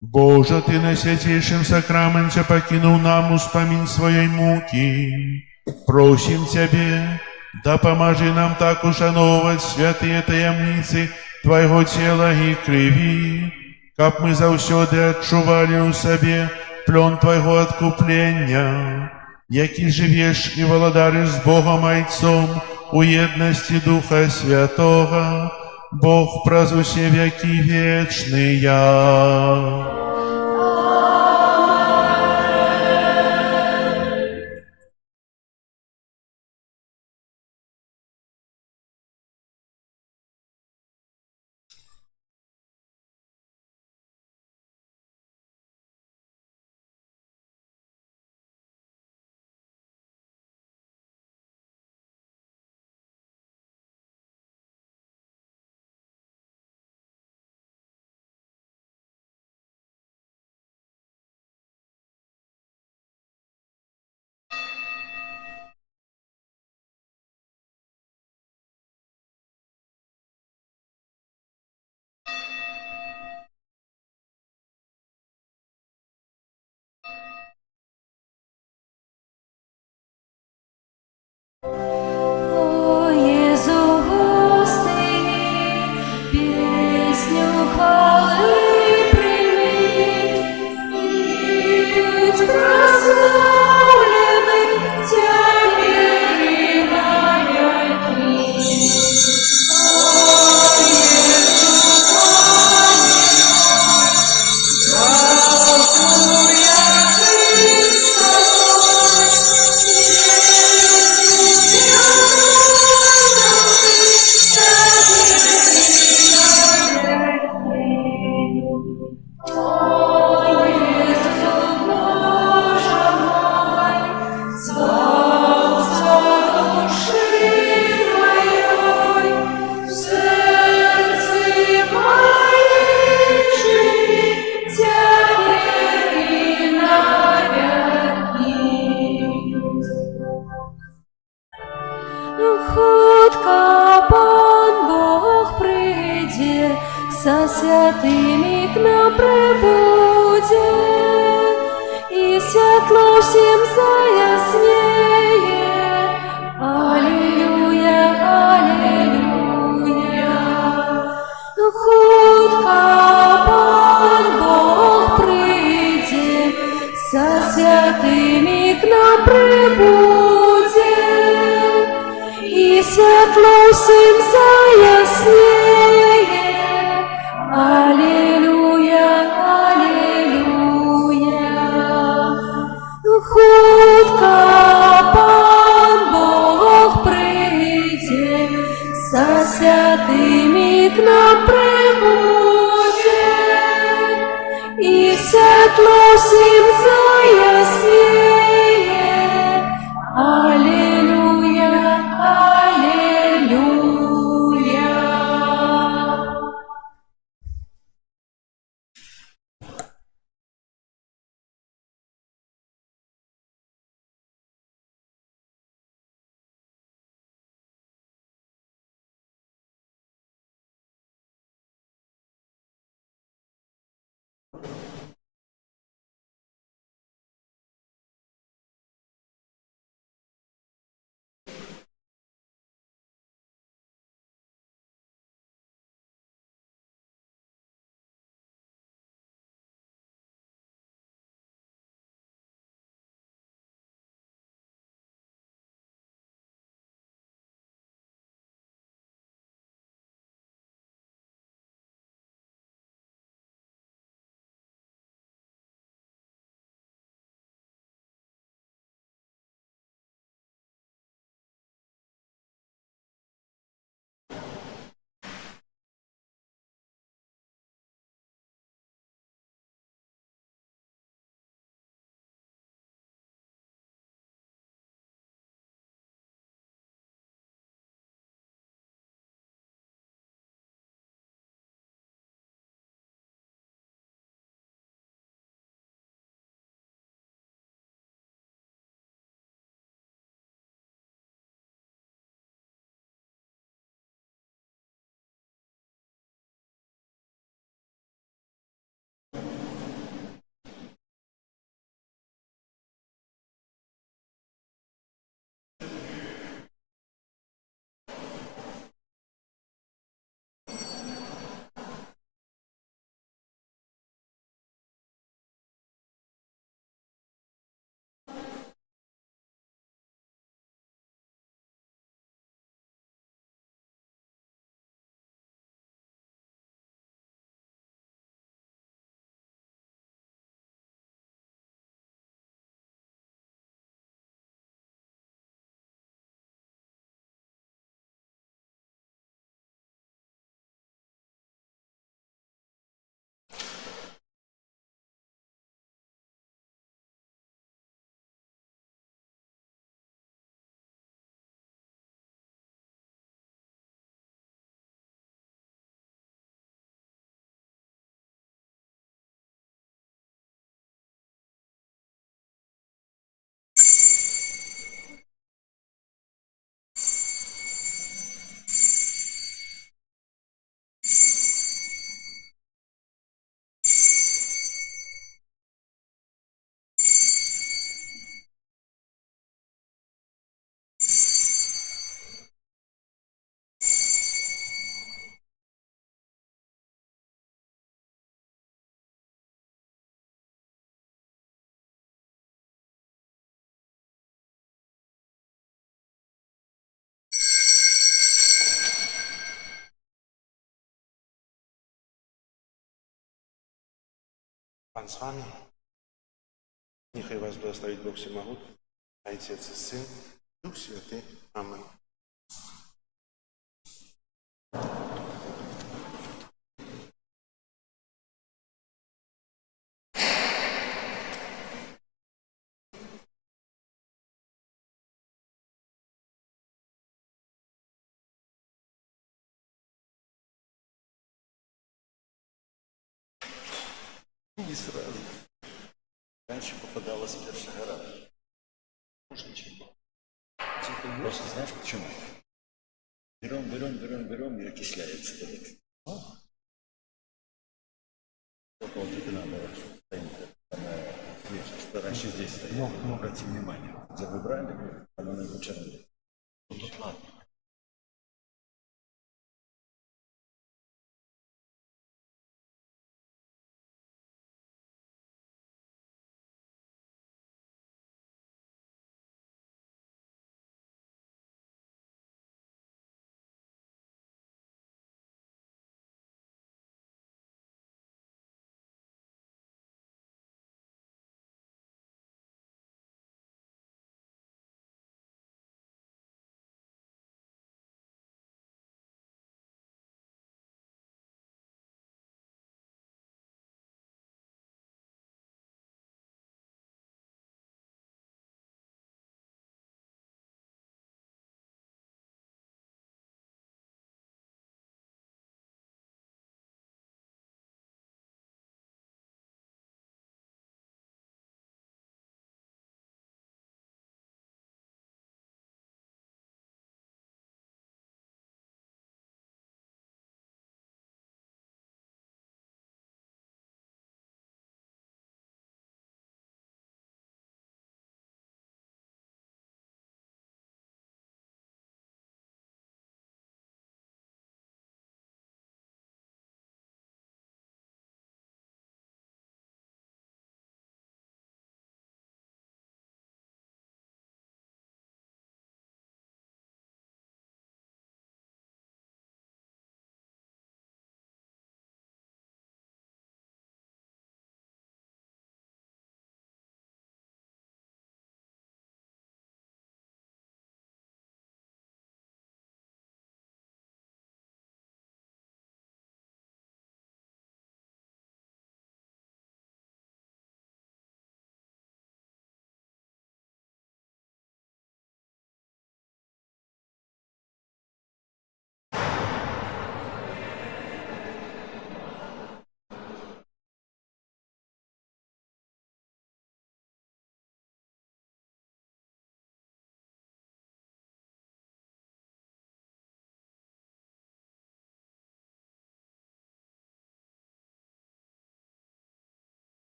Боже, Ты на святейшем сакраменте покинул нам успомин своей муки. Просим Тебе, да поможи нам так ушановывать святые таямницы Твоего тела и крови, каб мы заўсёды адчувалі ў сабе плён Твайго адкуплення, які жывеш і валадарыш з Богам Айцом у еднасці Духа Святога, Бог праз усе векі вечныя. О, Єзу гостині, пісню хвали прийми, і будь прославлений Тебе на віки. Хутка Пан Бог прийде, со святыми к нам прибуде, и світло всім заясніє. Алілюя, алілюя. Хутка Пан Бог прийде, со святыми к нам прибуде, і світло всім заясніє. Алілюя, алілюя. Хутка Пан Бог прийде, со святыми к нам прибуде, і світло всім заясніє. Алілюя, алілюя. Пан с вами. Нехай вас благословит Бог Всемогутный, Отец и Сын, Дух Святый. Аминь. Не сразу. Раньше попадалась первая гора. Просто знаешь почему? Берем, и окисляется. Только вот это надо, чтобы свеча, что раньше здесь стояло. Обрати внимание. Забрали, оно на его черне. Ну тут ладно.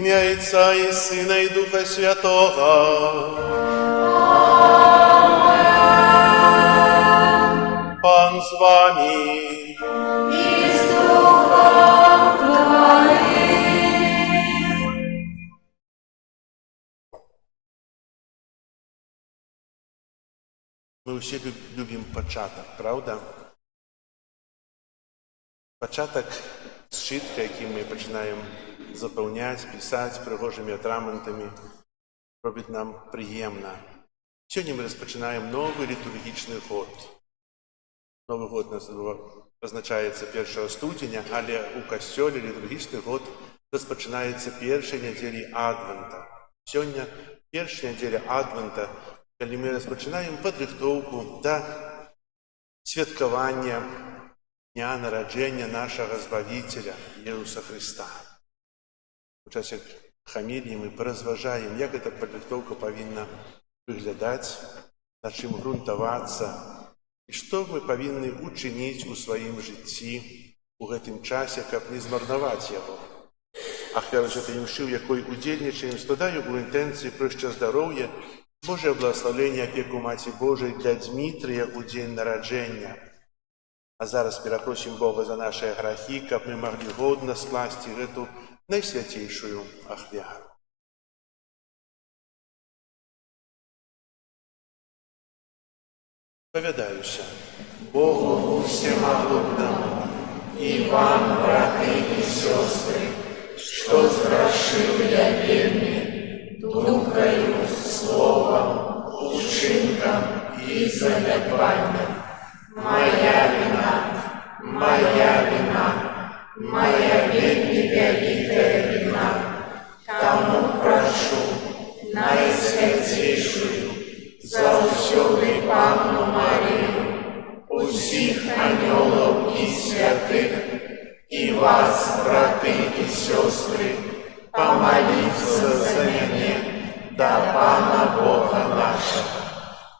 ім'я Отця і Сина і Духа Святого. Пан з вами. І з Духом Твоїм. Ми всі любимо початок, правда? Початок зшитка, який ми починаємо заповняти, писати пригожими атраментами, робить нам приємно. Сьогодні ми розпочинаємо новий літургічний год. Новий год у нас позначається 1 студеня, але у костьолі літургічний год розпочинається першої неділі Адвента. Сьогодні перша неділя Адвента, коли ми розпочинаємо підготовку до святкування дня народження нашого Збавителя Ісуса Христа. У часі хамілії ми порозважаємо, як ця підготовка повинна виглядати, на чим ґрунтуватися, і що ми повинні учинити у своїм житті у гэтым часі, каб не змарнувати його. А хвалячи імши, в якої удільничаємо, складаю у інтенції про ще здоров'я, Боже благословення, опеку Маті Божої для Дмитрія у день народження. А зараз перепросим Бога за наші грехи, каб ми могли годно скласти эту найсвятейшую ахвяру. Споведаюся Богу всемогутному И вам, браты и сестры, что сгрешил я вельми, думкою, словом, учинком и занедбанием. Моя вина, моя вельми великая вина. Тому прошу найсвятейшую, заусюди Панну Марию, усіх аньолов і святих, і вас, брати і сестри, помоліться за мене до Пана Бога нашого.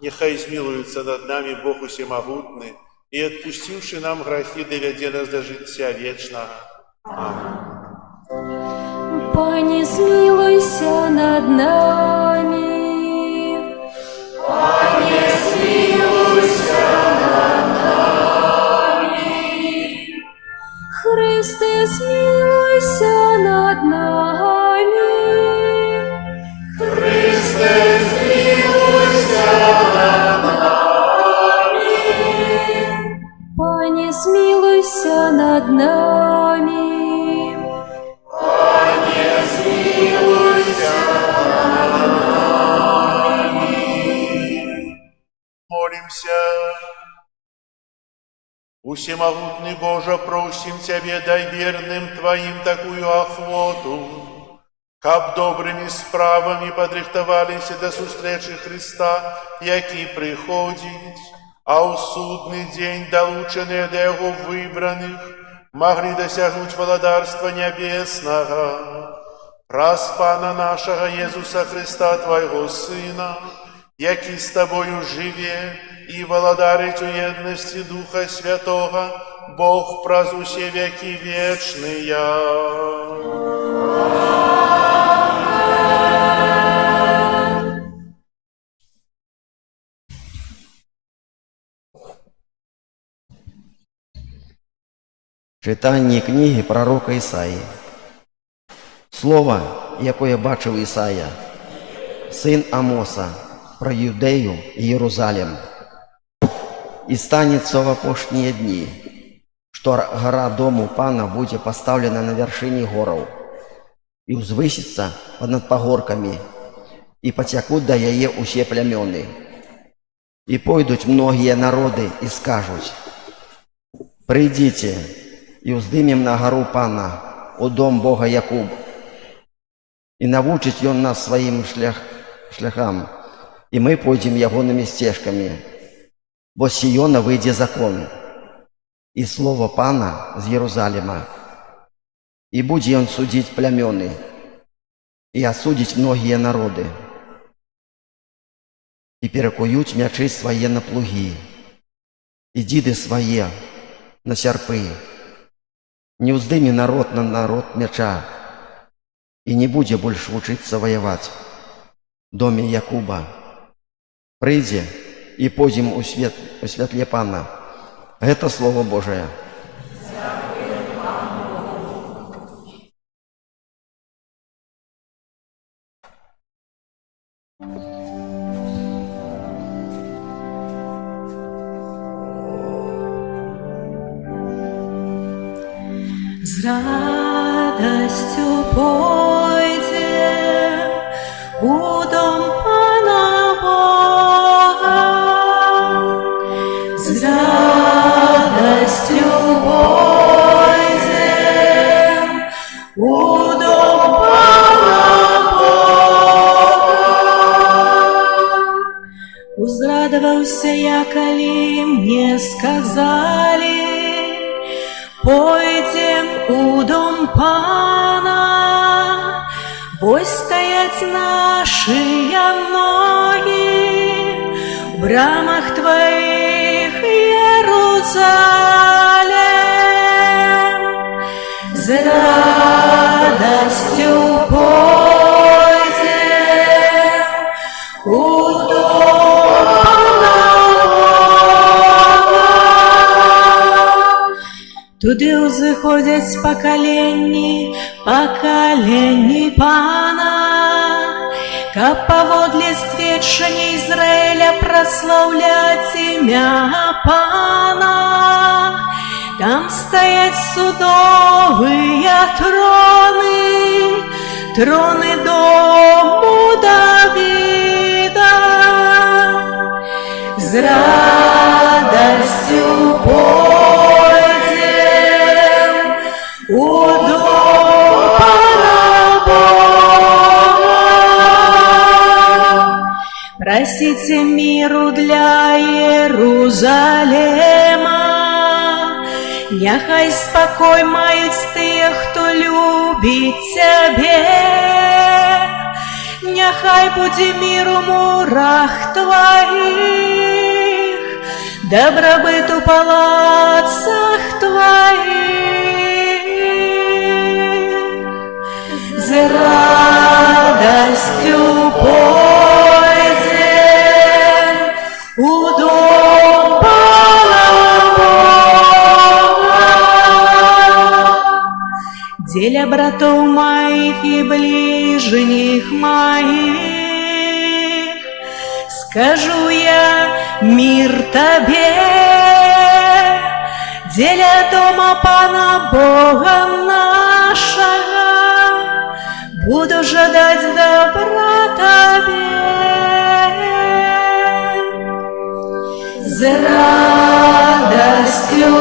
Нехай змилується над нами Бог усемогутний і, відпустивши нам грехи, доведе нас до життя вічного. Амінь. Пані, змилуйся над нами. Пане, змилуйся над нами. Христе, змилуйся над нами. Христе, Усемогутный Боже, просим Тебе, дай верным Твоим такую охвоту, каб добрыми справами подрыхтовалися до сустрэчы Христа, які приходить, а у судный день долученные до Его выбранных могли досягнуть владарства небесного. Раз Пана нашего Иисуса Христа, Твоего Сына, який с Тобою живе и владарить у едности Духа Святого, Бог праз усе веки вечные. Читання книги пророка Ісаї. Слово, яке бачив Ісая, син Амоса, про Юдею и Иерусалим. «И станется в опошние дни, что гора дому Пана будет поставлена на вершине горов, и узвысится над погорками, и потекут до яе усе племены. И пойдут многие народы и скажут: придите, и уздымем на гору Пана, о дом Бога Якуб, и навучить он нас своим шляхам, и мы пойдем ягонными стежками, бо с Сиона выйдет закон, и слово Пана из Иерусалима, и будет он судить племены, и осудить многие народы, и перекуют мячи свои на плуги, и диды свои на серпы. Не уздыми народ на народ мяча, и не будет больше учиться воевать в доме Якуба. Прийди и пойдем у святле Пана». Это Слово Божие. С радостью пойдем у дом Пана Бога, с радостью пойдем у дом Пана Бога. Узрадовался я, коли мне сказали: пойдем у дом Пана, бой стоять наши ноги в брамах Твоих, Иерусалим. С радостью пойдем у дом Пана. Туди узыходять поколінні Пана, каб поводле свечения Израиля прославлять имя Пана. Там стоять судовые троны, троны дому Давида. С радостью пойдем у дом Пана Бога. Просите миру для Иерусалима, няхай спокой мають тих, хто любить Тебе. Няхай буде мир у мурах Твоих, добробыт у палацах Твоих. С радостью пойдем у дом Пана Бога. Деля братов моих и ближних моих, скажу я мир Тебе. Деля дома Пана Бога нашего, буду ждать добра Тебе. С радостью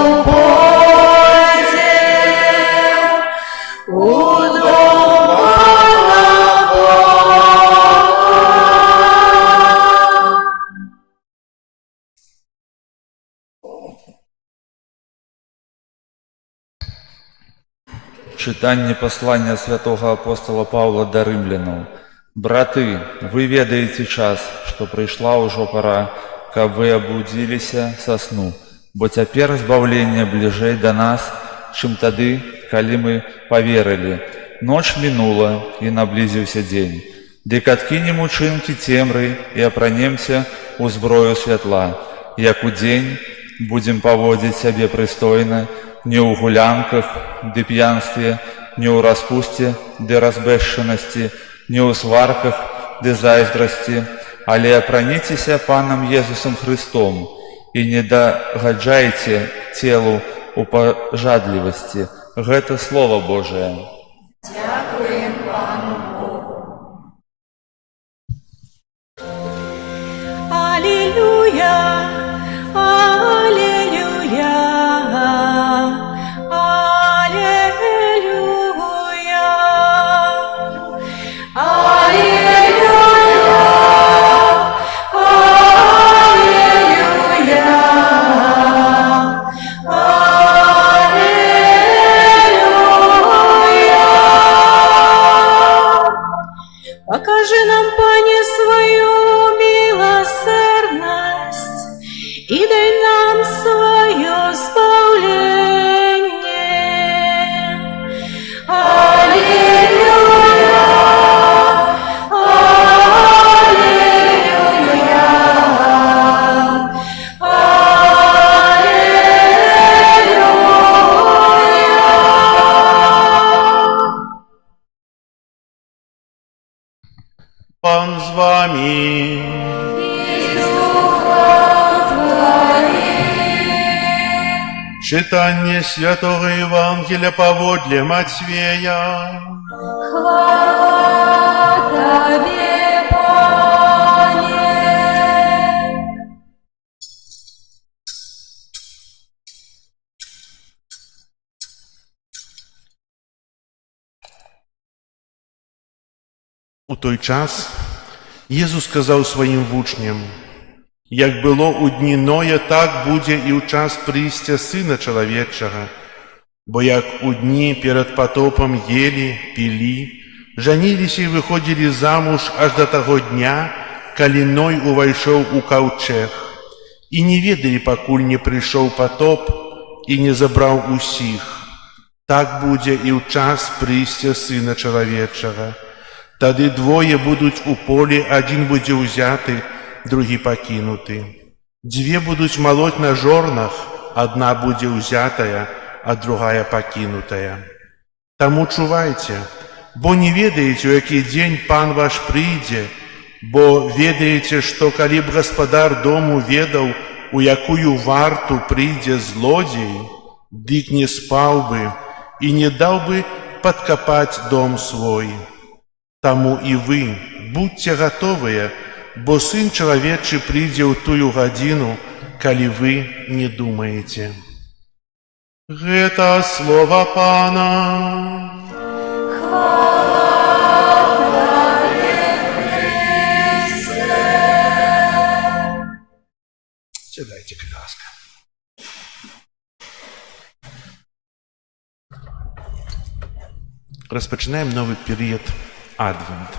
Читанне послання святого апостола Павла да рымлянаў. Браты, вы ведаеце час, што прыйшла ўжо пара, каб вы абудзіліся са сну, бо цяпер збаўленне бліжэй да нас, чым тады, калі мы паверылі. Ноч мінула, і наблізіўся дзень. Дык адкінем учынкі цемры і апранемся ў зброю святла. Як у дзень будзем паводзіць сябе прыстойна, не ў гулянках ды п'янстве, не ў распусце ды разбэшчанасці, не ў сварках ды зайздрасці, але апраніцеся Панам Езусам Христом і не дагаджайце целу ў пажадлівасці. Гэта Слово Божие. Дякуємо Пану Богу. Алілюя, алілюя, алілюя, алілюя, покажи нам, Пане, свою милосердность и дай нам свое спасение. Аллилуйя, аллилуйя, аллилуйя. Пан з вами. Читание Святого Евангелия поводле Матфея. Хвала Тебе, Пане. У той час Єзус сказав своїм вучням: «Як було у дні Ноя, так буде і у час прийстя Сина Чоловічого. Бо як у дні перед потопом ели, пили, женились і виходили замуж аж до того дня, коли Ной увайшов у ковчег, і не ведали, покуль не прийшов потоп і не забрав усіх. Так буде і у час прийстя Сина Чоловічого. Тады двое будуть у полі, один буде узяти, другий покинути. Две будуть молоть на жорнах, одна буде узятая, а другая покинутая. Тому чувайте, бо не ведаете, у який день Пан ваш прийде, бо ведаете, що коли б господар дому ведав, у якую варту прийде злодій, дик не спав би і не дав би подкопать дом свой. Тому і ви будьте готові, бо Сын Чоловічий прийде у тую годину, коли ви не думаєте. Гэта слово Пана. Сідайте, будь ласка. Розпочинаємо новий період Адвент.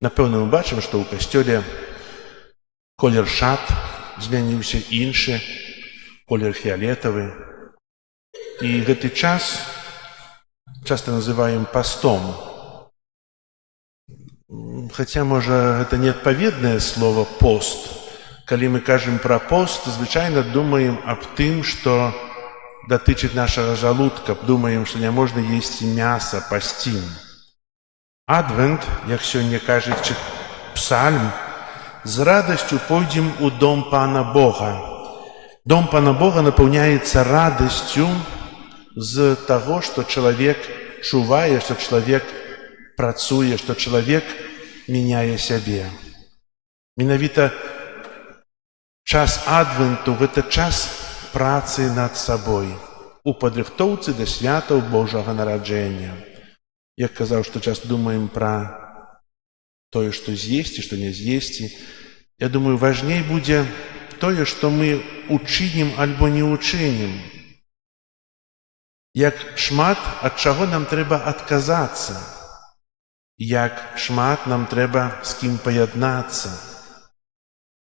Напевно, ми бачимо, що у костьолі колір шат змінився, інший, колір фіолетовий. І гэты час часто называем постом. Хотя, можа, гэта неадпаведнае слово «пост». Калі мы кажем про пост, звычайна думаем аб тым, што датычыць нашага жалудка, думаем, што не можна есці мяса, пасцім. Адвент, як сёння кажа псальм, з радасцю пойдзем у дом Пана Бога. Дом Пана Бога напаўняецца радасцю з таго, што чалавек чувае, што чалавек працуе, што чалавек мяняе сябе. Менавіта час адвенту – гэта час працы над сабой, у падрыхтоўцы да святаў Божага нараджэння. Я казаў, што часто думаем пра тое, што з'есці, што не з'есці. Я думаю, важней будзе тое, што мы учынім альбо не учынім. як шмат ад чаго нам трэба адказацца, як шмат нам трэба з кім паяднацца,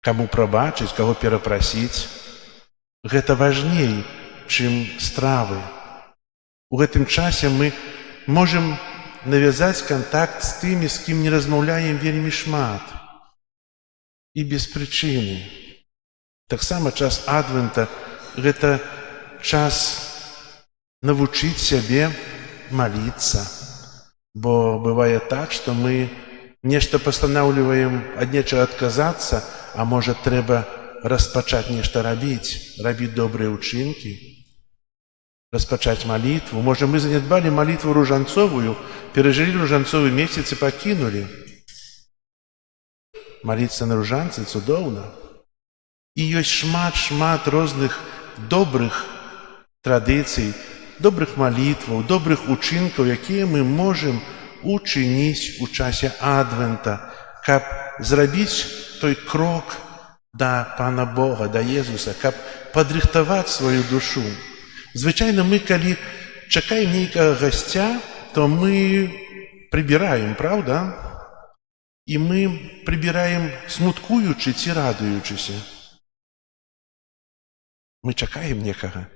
каму прабачыць, каго перапрасіць. Гэта важней, чым стравы. У гэтым часе мы можам навязаць кантакт з тымі, з кім не размаўляем вельмі шмат і без прычыны. Таксама час Адвента – гэта час навучыць сябе маліцца. Бо бывае так, што мы нешта пастанаўліваем ад нечага адказацца, а можа трэба распачаць нешта рабіць, рабіць добрыя ўчынкі, распачаць малітву. Можа, мы занядбалі малітву ружанцовую, перажылі ружанцовы месяц і пакінулі. Маліцца на ружанцы цудоўна. І ёсць шмат розных добрых традыцый, добрых малітваў, добрых учынкаў, якія мы можам учыніць у часе Адвента, каб зрабіць той крок да Пана Бога, да Езуса, каб падрыхтаваць сваю душу. Звычайна мы, калі чакаем нейкага гасця, то мы прыбіраем, правда? І мы прыбіраем смуткуючы ці радуючыся. Мы чакаем некага.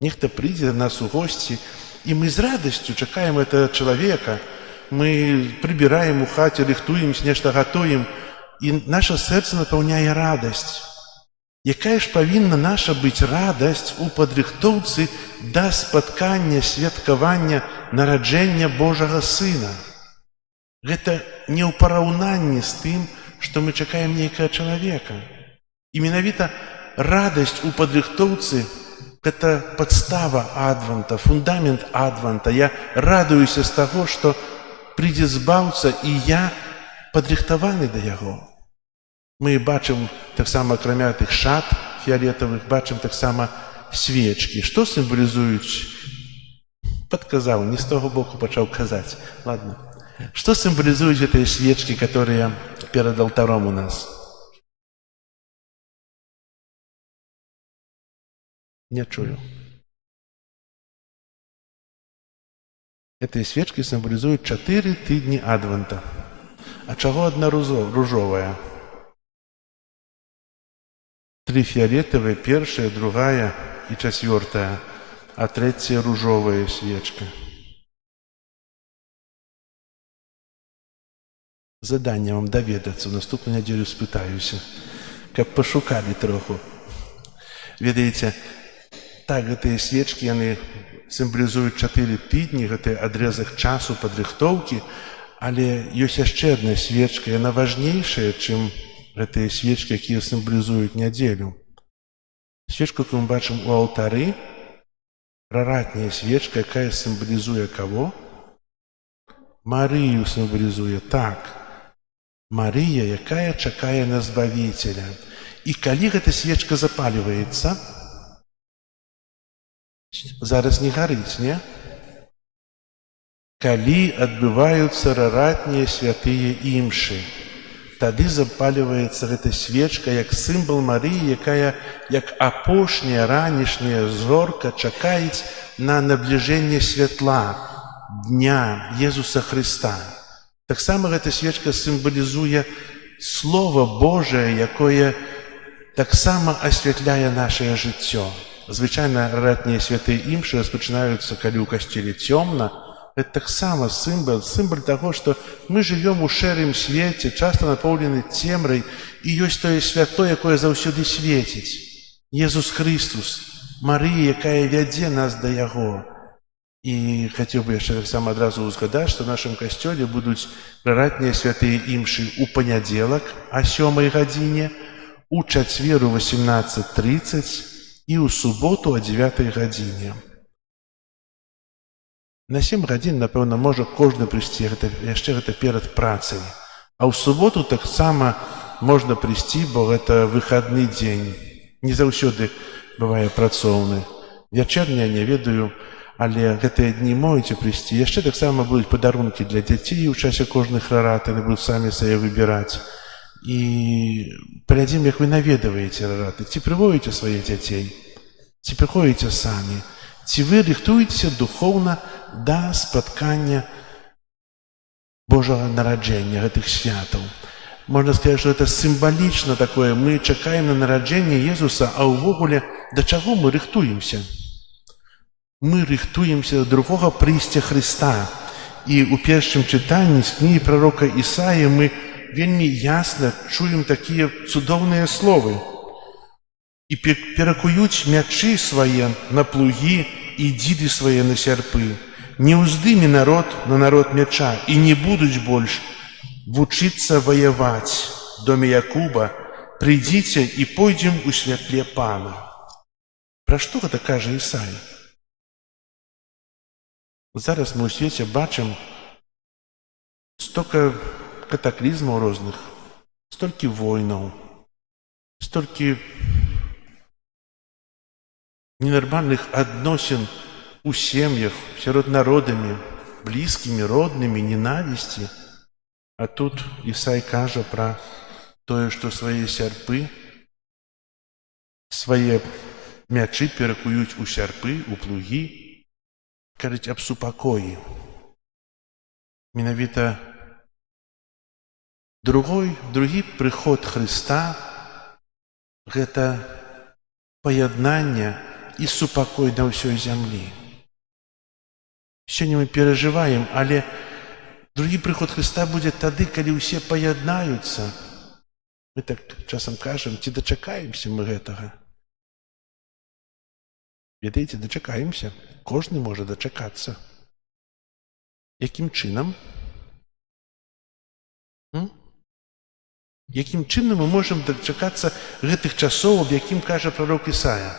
Нехта прыйдзе да нас у госці, і мы з радасцю чакаем гэтага чалавека. Мы прыбіраем у хаце, рыхтуемся, нешта гатуем, і наша сэрца напаўняе радасць. Якая ж павінна наша быць радасць у падрыхтоўцы да спаткання, святкавання нараджэння Божага Сына? Гэта не ў параўнанні з тым, што мы чакаем нейкага чалавека. І менавіта радасць у падрыхтоўцы – гэта падстава Адвента, фундамент Адвента. Я радуюся з таго, што прыйдзе збаўца, і я падрыхтаваны да яго. Мы бачым таксама, акрамя тых шат фіялетавых, бачым таксама свечкі. Што сімвалізуюць? Падказаў, не з таго боку пачаў казаць. Ладно. Што сімвалізуюць гэтыя свечкі, которые перад алтаром у нас? Не чую. Гэтыя свечкі сімвалізуюць 4 тыдні Адвента. А чаго адна ружовая? 3 фіялетавыя, першая, другая і 4, а 3 ружовая свечка. Заданне вам даведацца, у наступную нядзелю спытаюся, каб пашукалі троху. Ведаеце, так, гэтыя свечкі, яны сімвалізуюць 4 тыдні, гэты адрезак часу падрыхтоўкі, але ёсць яшчэ адна свечка, яна важнейшая, чым гэтыя свечкі, якія сімвалізуюць нядзелю. Свечку, якую мы бачым у алтары, праратняя свечка, якая сімвалізуе каго? Марыю сімвалізуе, так. Марыя, якая чакае на Збавіцеля. І калі гэта свечка запаліваецца, зараз не гарыць, не? Калі адбываюцца раратнія святыя імшы, тады запаліваецца гэта свечка як сімвал Марыі, якая, як апошняя ранішняя зорка, чакаюць на набліжэнне святла, дня Езуса Хрыста. Таксама гэта свечка сімвалізуе Слова Божае, якое таксама асвятляе нашае жыццё. Звычайна раратнія святыя імшы распачынаюцца, калі ў касцеле цёмна. Это таксама сімвал таго, што мы жывём у шэрым свеце, часта напоўнены цемрай, і ёсць тое святло, якое заўсёды свеціць. Езус Хрыстус, Марыя, якая вядзе нас да Яго. І хацеў бы яшчэ таксама адразу ўзгадаць, што ў нашым касцёле будуць раратнія святыя імшы ў панядзелак о 7 гадзіне, у чацвер у 18:30 і ў суботу о 9 гадзіне. На 7 гадзін, напэўна, можа кожны прыйсці, яшчэ гэта перад працай. А ў суботу таксама можна прыйсці, бо гэта выхадны дзень. Не заўсёды бывае працоўны. Вячэрня не ведаю, але гэтыя дні можаце прыйсці. Яшчэ таксама будуць падарункі для дзяцей у часе кожных рарат, яны будуць самі сабе выбіраць. І паглядзім, як вы наведваеце рараты. Ці прыводзіце сваіх дзяцей, ці прыходзіце самі. Ці вы рыхтуецеся духоўна да спаткання Божага нараджэння, гэтых святаў? Можна сказаць, што гэта сімвалічна такое. Мы чакаем на нараджэнне Езуса, а ўвогуле да чаго мы рыхтуемся? Мы рыхтуемся да другога прыйсця Хрыста. І ў першым чытанні з кнігі прарока Ісаі мы вельмі ясна чуем такія цудоўныя словы. І перакуюць мячы свае на плугі і дзіды свае на сярпы. Не ўздыме народ на народ мяча, і не будуць больш вучыцца ваяваць. Доме Якуба, прыйдзіце і пойдзем у святле Пана. Пра што гэта кажа Ісая? Зараз мы ў свеце бачым столько катаклізмаў розных, столькі войнаў, столькі ненармальных адносін у сем'ях, сярод народамі, блізкімі, роднымі, ненавісці. А тут Ісай кажа пра тое, што свае сярпы, свае мячы перакуюць у сярпы, у плугі, кажуць аб супакоі. Менавіта другі прыход Хрыста – гэта паяднанне і супакой на ўсёй зямлі. Сёння мы перажываем, але другі прыход Хрыста будзе тады, калі ўсе паяднаюцца. Мы так часам кажам, ці дачакаемся мы гэтага? Ведаеце, дачакаемся. Кожны можа дачакацца. Якім чынам? Якім чынам мы можам дачакацца гэтых часоў, аб якім кажа прарок Ісая?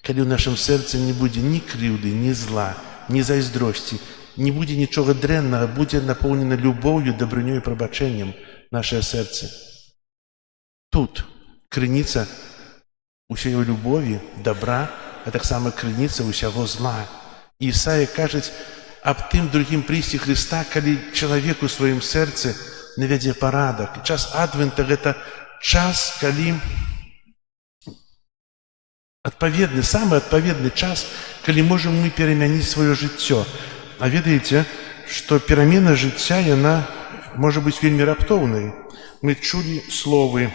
Калі ў нашым сэрцы не будзе ні крыўды, ні зла, ні зайздросці, не будзе нічога дрэннага, будзе напоўнена любоўю, дабрынёй і прабачэннем нашае сэрце. Тут крыніца усяго любові, добра, а таксама крыніца ўсяго зла. І Ісая кажа аб тым другім прыйсці Хрыста, калі чалавек у сваім сэрцы навядзе парадак. Час Адвента – гэта час, калі адпаведны, самы адпаведны час, калі можам мы перамяніць сваё жыццё. А ведаеце, што перамена жыцця, яна можа быць вельмі раптоўнай. Мы чулі словы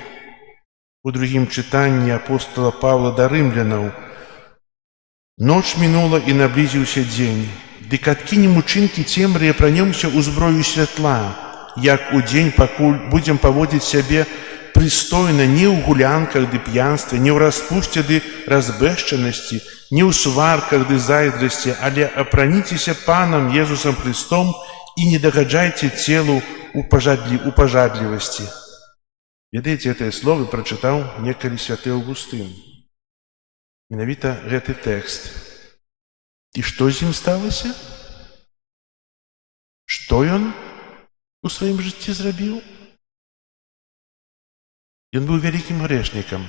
у другім чытанні апостола Павла да рымлянаў. Ноч мінула і наблізіўся дзень, дык адкінем учынкі цемры і апранёмся ў зброю святла, як у дзень, пакуль будзем паводзіць сябе прыстойна не ў гулянках ды п'янстве, не ў распусце ды разбэшчанасці, не ў сварках ды зайздрасці, але апраніцеся Панам Езусам Христом і не дагаджайце целу ў пажадлівасці. Ведаеце, гэтыя словы прачытаў некалі святы Аўгустын. Менавіта гэты тэкст. І што з ім сталася? Што ён у сваім жыцці зрабіў? Ён быў вялікім грэшнікам.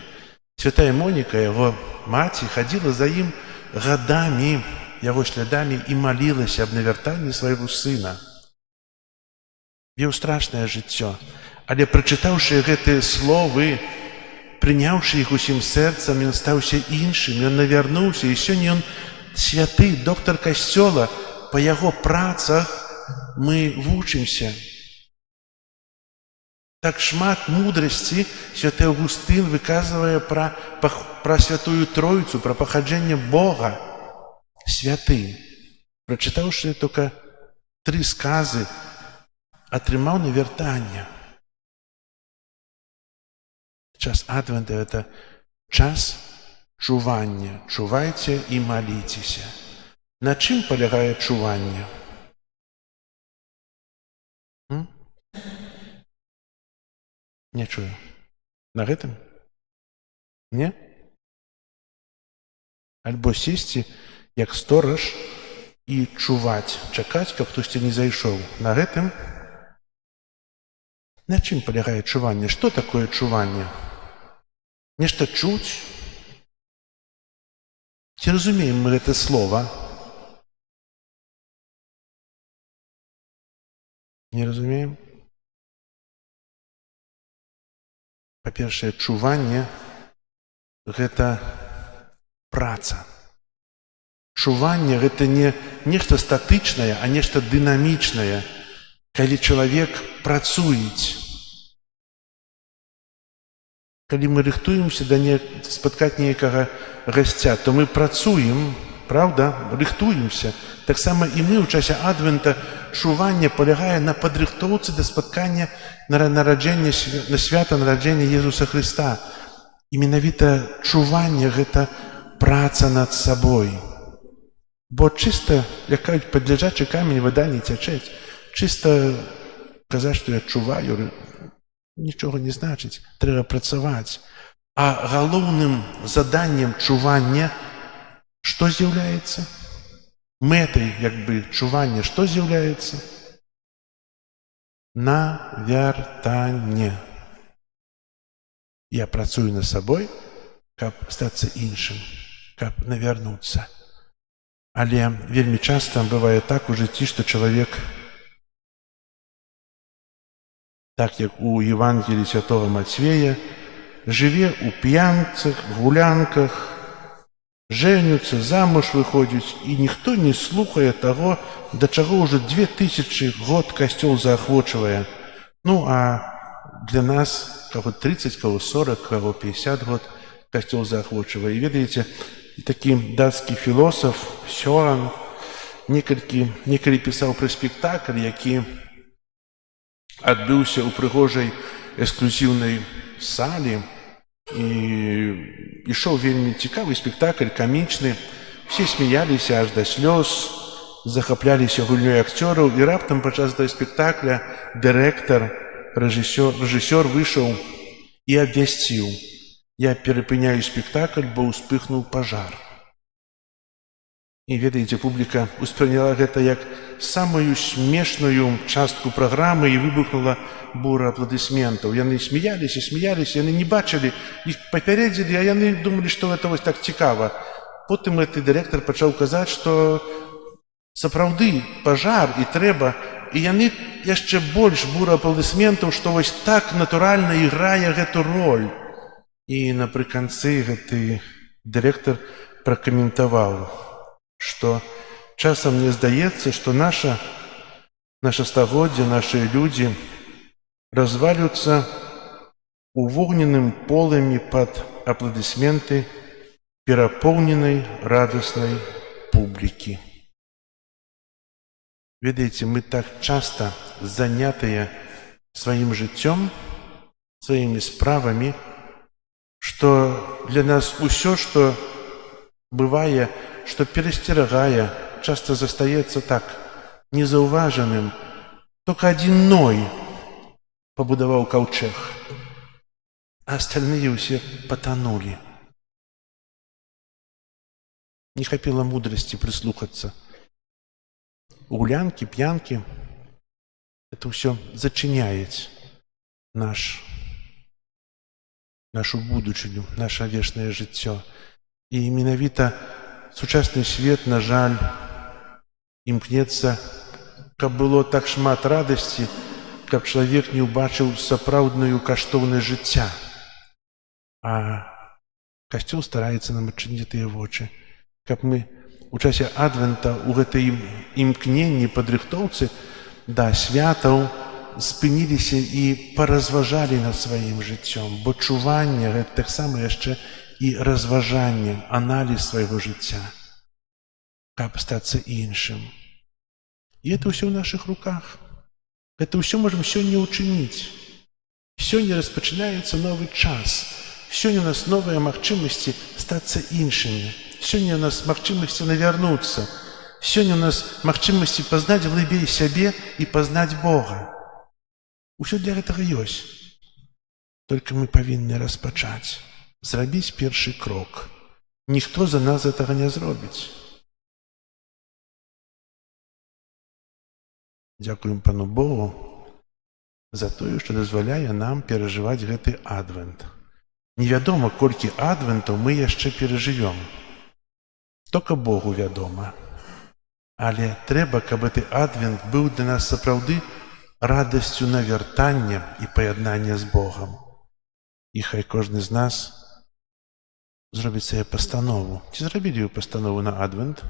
Святая Моніка, яго маці, хадзіла за ім гадамі, яго слядамі і малілася аб навяртанні свайго сына. Веў страшнае жыццё, але прачытаўшы гэтыя словы, прыняўшы іх усім сэрцам, ён стаўся іншым, ён навярнуўся, і сёння ён святы, доктар касцёла. Па яго працах мы вучымся. Так шмат мудрасці святы Аўгустын выказвае пра святую Тройцу, пра паходжанне Бога. Святы, прачытаўшы толькі 3 сказы, атрымаў навяртанне. Час Адвента – это час чування. Чувайце і маліцеся. На чым палягае чуванне? Не чую. На гэтым? Не? Альбо сесці, як стораж, і чуваць, чакаць, каб хтосьці не зайшоў. На гэтым? На чым палягае чуванне? Што такое чуванне? Нешта чуць? Ці разумеем мы гэта слова? Не разумеем? Па-першае, чуванне гэта праца. Чуванне гэта не нешта статычнае, а нешта дынамічнае, калі чалавек працуюць. Калі мы рыхтуемся спаткаць нейкага гасця, то мы працуем, правда, рыхтуемся. Таксама і мы ў часе адвента чуванне палягае на падрыхтоўцы да спаткання на свята нараджэння Езуса Хрыста. І менавіта чуванне гэта праца над сабой. Бо чыста, як кажуць, пад ляжачы камень вада не цячэць. Чыста казаць, што я чуваю, нічога не значыць. Трэба працаваць. А галоўным заданнем чування што з'яўляецца? Мэтай, чування, што з'яўляецца? Навяртанне. Я працую над сабой, каб стацца іншым, каб навярнуцца. Але вельмі часта бывае так у жыцці, што чалавек, так як у Евангеліі святого Мацвея, жыве ў п'янцах, гулянках, жэняцца, замуж выходзіць, і ніхто не слухае таго, да чаго ўжо 2000 год касцёл заахвочвае. Ну, а для нас, каго 30, каго 40, каго 50 год касцёл заахвочвае. І ведаеце, такі дацкі філосаф Сёран некалі пісаў пра спектакль, які адбыўся ў прыгожай эксклюзіўнай сале, і ішоў вельмі цікавы спектакль, камічны. Все смяяліся аж да слёз, захапляліся гульнёй акцёраў, і раптам падчас спектакля дырэктар, рэжысёр выйшаў і абвясціў: я перапыняю спектакль, бо ўспыхнуў пажар. І ведаеце, публіка ўспрыняла гэта як самую смешную частку праграмы і выбухнула бура апладысментаў. Яны смяяліся, яны не бачылі, іх папярэдзілі, а яны думалі, што гэта вось так цікава. Потым гэты дырэктар пачаў казаць, што сапраўды пажар і трэба, і яны яшчэ больш бура апладысментаў, што вось так натуральна іграе гэту роль. І напрыканцы гэты дырэктар пракаментаваў, што часам мне здаецца, што наша стагоддзе, нашыя людзі развалюцца у вогненным полымі пад апладысменты перапоўненай радаснай публікі. Ведаеце, мы так часта занятыя сваім жыццём, сваімі справамі, што для нас усё, што бывае, што перасцерагае, часта застаецца так, незаўважаным. Толькі адзін Ной пабудаваў каўчэг, а астальныя ўсе патанулі. Не хапіла мудрасці прыслухацца. Гулянкі, п'янкі — это ўсё зачыняюць нашу будучыню, наша вечнае жыццё. І менавіта сучасны свет, на жаль, імкнецца, каб было так шмат радасці, каб чалавек не ўбачыў сапраўдную каштоўнасць жыцця. А касцёл стараецца нам адчыніць тыя вочы, каб мы у часе адвента у гэтай імкненні падрыхтоўцы да святаў спыніліся і паразважалі над сваім жыццём, бо чуванне — гэта таксама яшчэ і разважанне, аналіз свайго жыцця, каб стацца іншым. І гэта ўсё ў нашых руках. Гэта ўсё можам сёння ўчыніць. Сёння распачынаецца новы час. Сёння у нас новыя магчымасці стацца іншымі. Сёння у нас магчымасці навярнуцца. Сёння у нас магчымасці пазнаць глыбей сябе і пазнаць Бога. Усё для гэтага ёсць. Толькі мы павінны распачаць, зрабіць першы крок. Ніхто за нас гэтага не зробіць. Дзякуем Пану Богу за тое, што дазваляе нам перажываць гэты адвент. Невядома, колькі адвентаў мы яшчэ перажывём. Толькі Богу вядома. Але трэба, каб гэты адвент быў для нас сапраўды радасцю навяртання і паяднання з Богам. І хай кожны з нас зробити себе постанову. Чи зробили ви постанову на Адвент?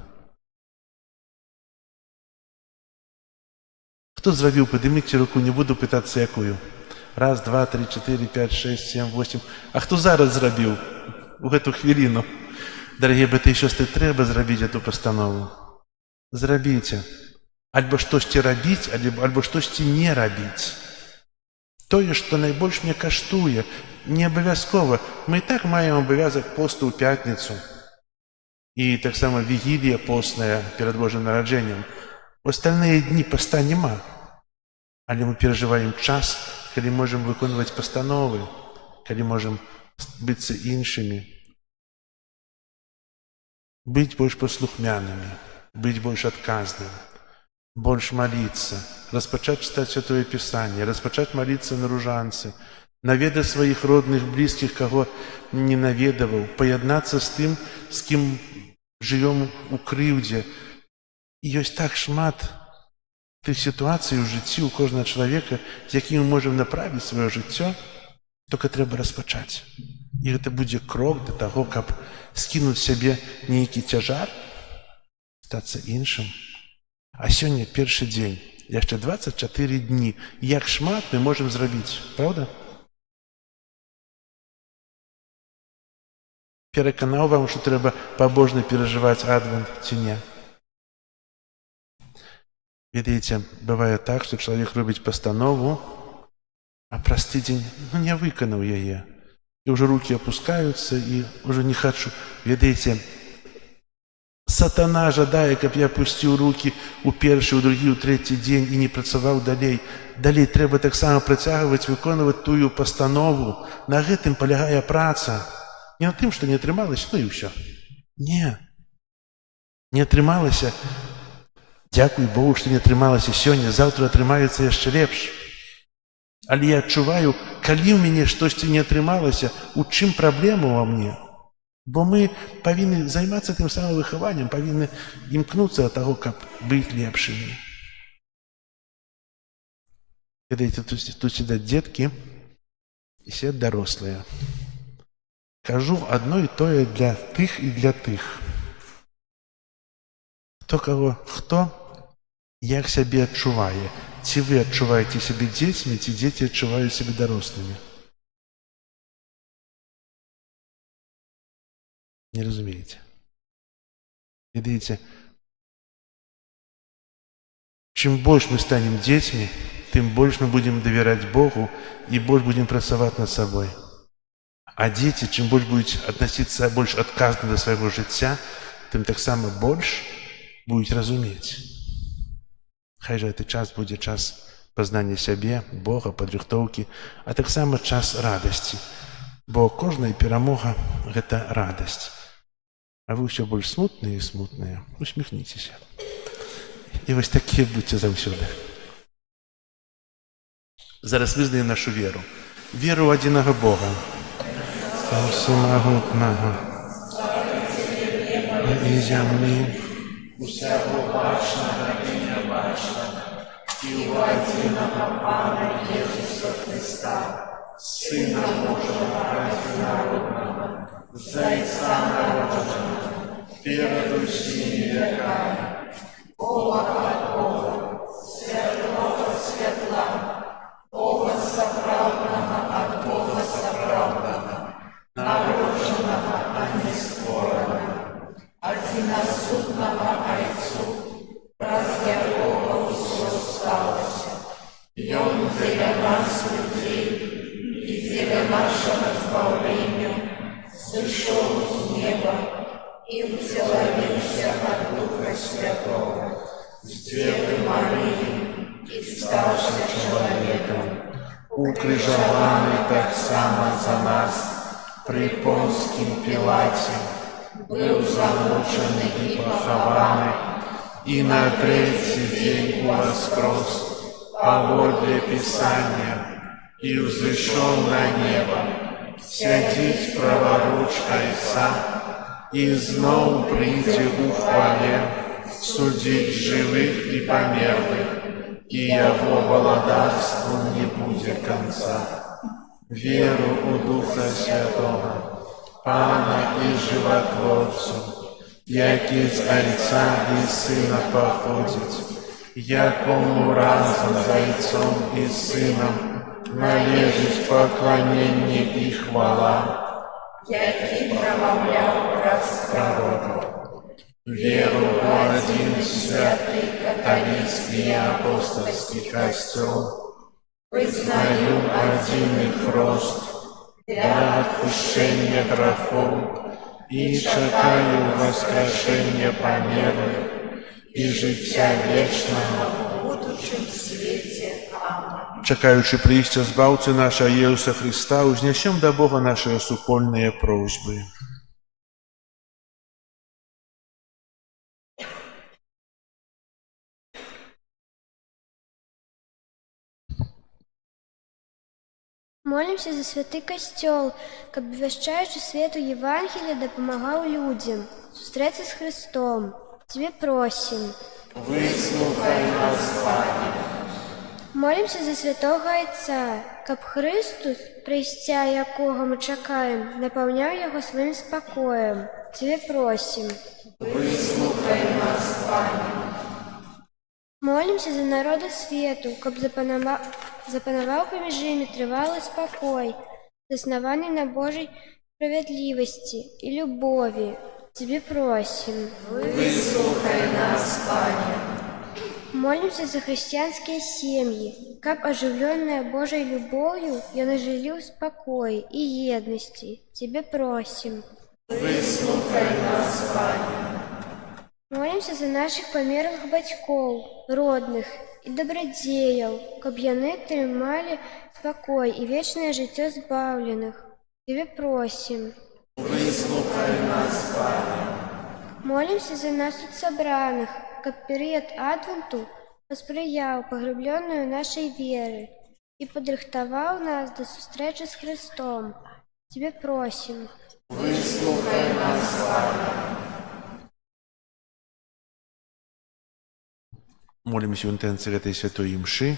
Хто зробив, підніміть руку, не буду питатися якою. 1, 2, 3, 4, 5, 6, 7, 8. А хто зараз зробив? У цю хвилину. Дорогі брати і сестри, треба зробити цю постанову. Зробіть. Або щось робити, або щось не робити. Тое, що найбільш мені коштує, не обов'язково. Ми і так маємо обов'язок посту у п'ятницю. І так само вігілія постна перед Божим народженням. В остальные дні поста нема. Але ми переживаємо час, коли можемо виконувати постанови, коли можемо бути іншими. Бути більш послухмяними, бути більш відказними, більш молитися, розпочати читати Святое Писание, розпочати молитися на ружанці, навідати своїх родних, близьких, кого не навідував, поєднатися з тим, з ким живемо у кривді. І ось так шмат тих ситуацій у житті у кожного чоловіка, з яким ми можемо направити своє життя, тільки треба розпочати. І це буде крок до того, щоб скинути собі некий тяжар, статися іншим. А сьогодні перший день, ще 24 дні. Як шмат ми можемо зробити, правда? Переконав вам, що треба побожно переживати Адвент, чи ні? Видите, бывает так, что человек робить постанову, а простый день, не виконав її. І вже руки опускаються, і вже не хочу. Видите, сатана жадає, щоб я пустив руки у перший, у другий, у третій день і не працював далі. Далі треба так само притягувати, виконувати тую постанову. На гэтым полягає праця. Не на тим, що не трималися, ну і все. Ні. Не трималися. Дякую Богу, що не трималася сьогодні, завтра тримається ще лепше. Але я відчуваю, коли в мене щось не трималося, у чим проблема во мне? Бо ми повинні займатися тим самим вихованням, повинні імкнутися до того, щоб бути лепшими. Видите, тут сидять дітки і сидять дорослі. Кажу одно і те для тих і для тих. Хто як себе відчуває. Ці ви відчуваєте себе дітьми, ці діти відчувають себе дорослими. Не розумієте? Видите, чим більше ми станемо дітьми, тим більше ми будемо довіряти Богу і більше будемо працювати над собою. А діти, чим більше будуть відноситися більш відказно до свого життя, тим так само більше будуть розуміти. Хай же цей час буде час познання себе, Бога, підрихтовки, а так само час радості. Бо кожна перемога – це радость. А ви все більш смутні і смутні. Усміхніться. І ось такі будьте завсюди. Зараз визнаємо нашу віру. Віру в одиного Бога. Всемогутнього. І землі. Усього бачного і небачного, і у одиного Пана Ісуса Христа, Сина Божого ради народного, Зайця народженого, перед усіми веками, Бога от Бога, святого святла, Бога соправдного от Бога соправдного, народженого, а не створенного, одиносудного Отцу, раз якого все сталося. И Он для нас, людей, и для нашего избавления, сошел с неба и вселился от Духа Святого, с Девы Марии, и стался человеком, укрижованный так само за нас при Понским Пилате, был замучений і похований, і на третій день воскрес, поводле Писания, и взошел на небо, сядить праворуч Отца, и знов прийти у хвале, судить живых и померлых, и Его володарству не будет конца. Веру у Духа Святого, Пана і Животворцю, який з Отця і Сина походить, якому разом з Отцом і Сином належить поклонення і хвала, який промовляв пророків. віру в один святий католицький і апостольський костел, визнаю один хрост для отпущення грехов і чекаю воскрешення померлих і життя вічного в будучому світі. Амінь. Чекаючи прийстя Збавця нашого Єсуса Христа, узнесем до Бога наші супольні просьби. Молимся за святый костёл, каб обвяшчаючи свету Євангелія допомагав людям зустріться з Христом. Тебе просим. Вислухай нас, Пане. Молимся за святого Отця, каб Христос, прийстя якого ми чекаємо, наповняв його своїм спокоєм. Тебе просим. Вислухай нас, Пане. Молимся за народи світу, каб запанував поміж ними тривалий спокой, заснований на Божій справедливості і любові. Тебе просим. Вислухай нас, Пане. Молимся за христианские семьи, как оживленная Божьей любовью яны жили в спокое и едности. Тебе просим. Вислухай нас, Пане. Молимся за наших померлых батьков, родных и добродеял, каб яны трымали спокой и вечное жыццё збавленых. Тебе просим. Вислухай нас, Пане. Молимся за нас тут собраных, каб перыяд Адвенту паспрыяў паграбленную нашей веры и подрыхтаваў нас до сустрэчы с Христом. Тебе просим. Выслухай нас, Пане. Молимся в интенции этой святой мши.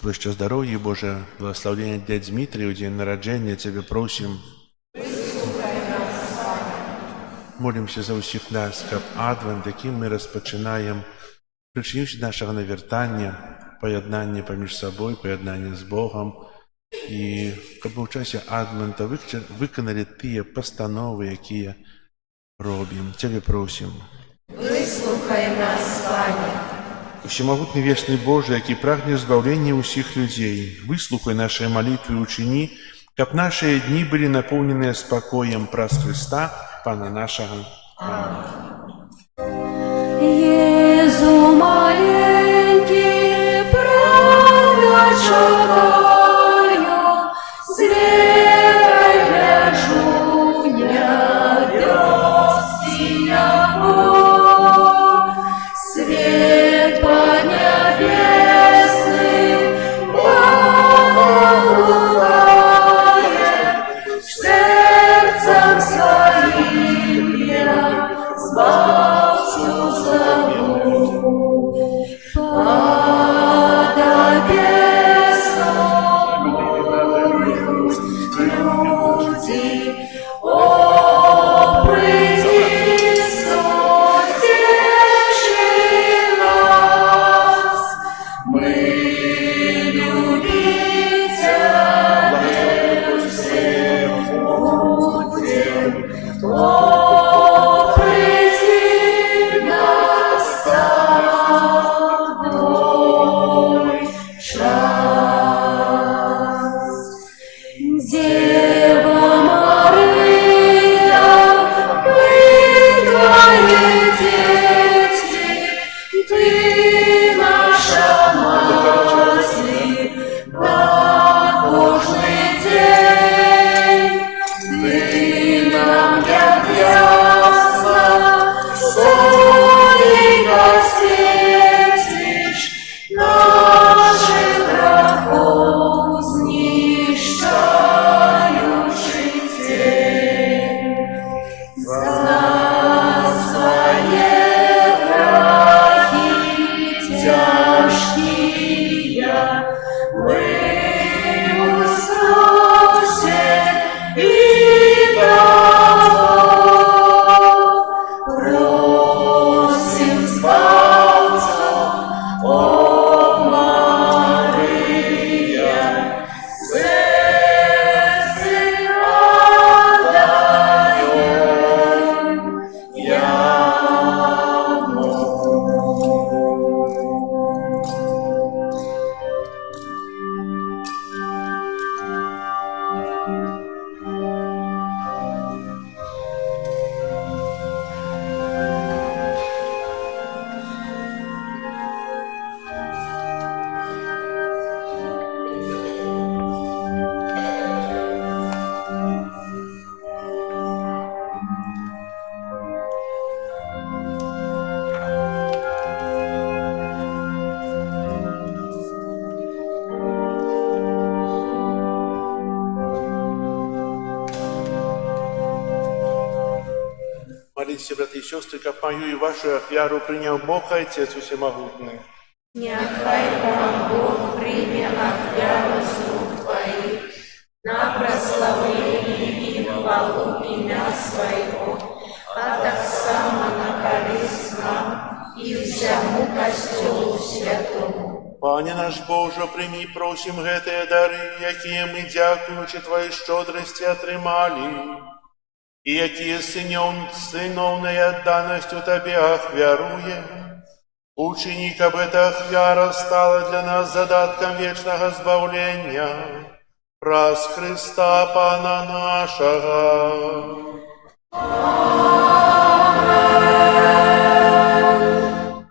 Проще здоровья, Божие благословения для Дмитрия, в день народжения Тебе просим. Молимся за усіх нас, каб Адвент, яким ми розпочинаємо, причинивши нашого навертання, поєднання поміж собою, поєднання з Богом, і каб у часі Адвента виконали ті постанови, які робимо. Тебе просимо. Вислухай нас, Пане. Всемогутний вічний Боже, який прагнеш збавлення усіх людей, вислухай наші молитви і учини, каб наші дні були наповнені спокоєм праз Христа, Пана нашого. Єзу маленький, правда чекаю, світай гляжу, небесті Його, світ поднебесний, благоухает, сердцем своим я Молитесь, братья и сестры, как мою и вашу ахвяру принял Бог, Отец Всемогутный. Няхай вам Бог прийме ахвяру з рук Твоих на прославление и хвалу имя Своего, а так само на користь нам и всему костелу святому. Пане наш Боже, прими, просим, гэтыя дары, якія мы, дякуючи Твоей щодрости, отрымали, и якія сыновной отданностью Тебе ахвяруем. Учини, каб эта ахвяра стала для нас задатком вечного избавления. Праз Христа Пана нашего.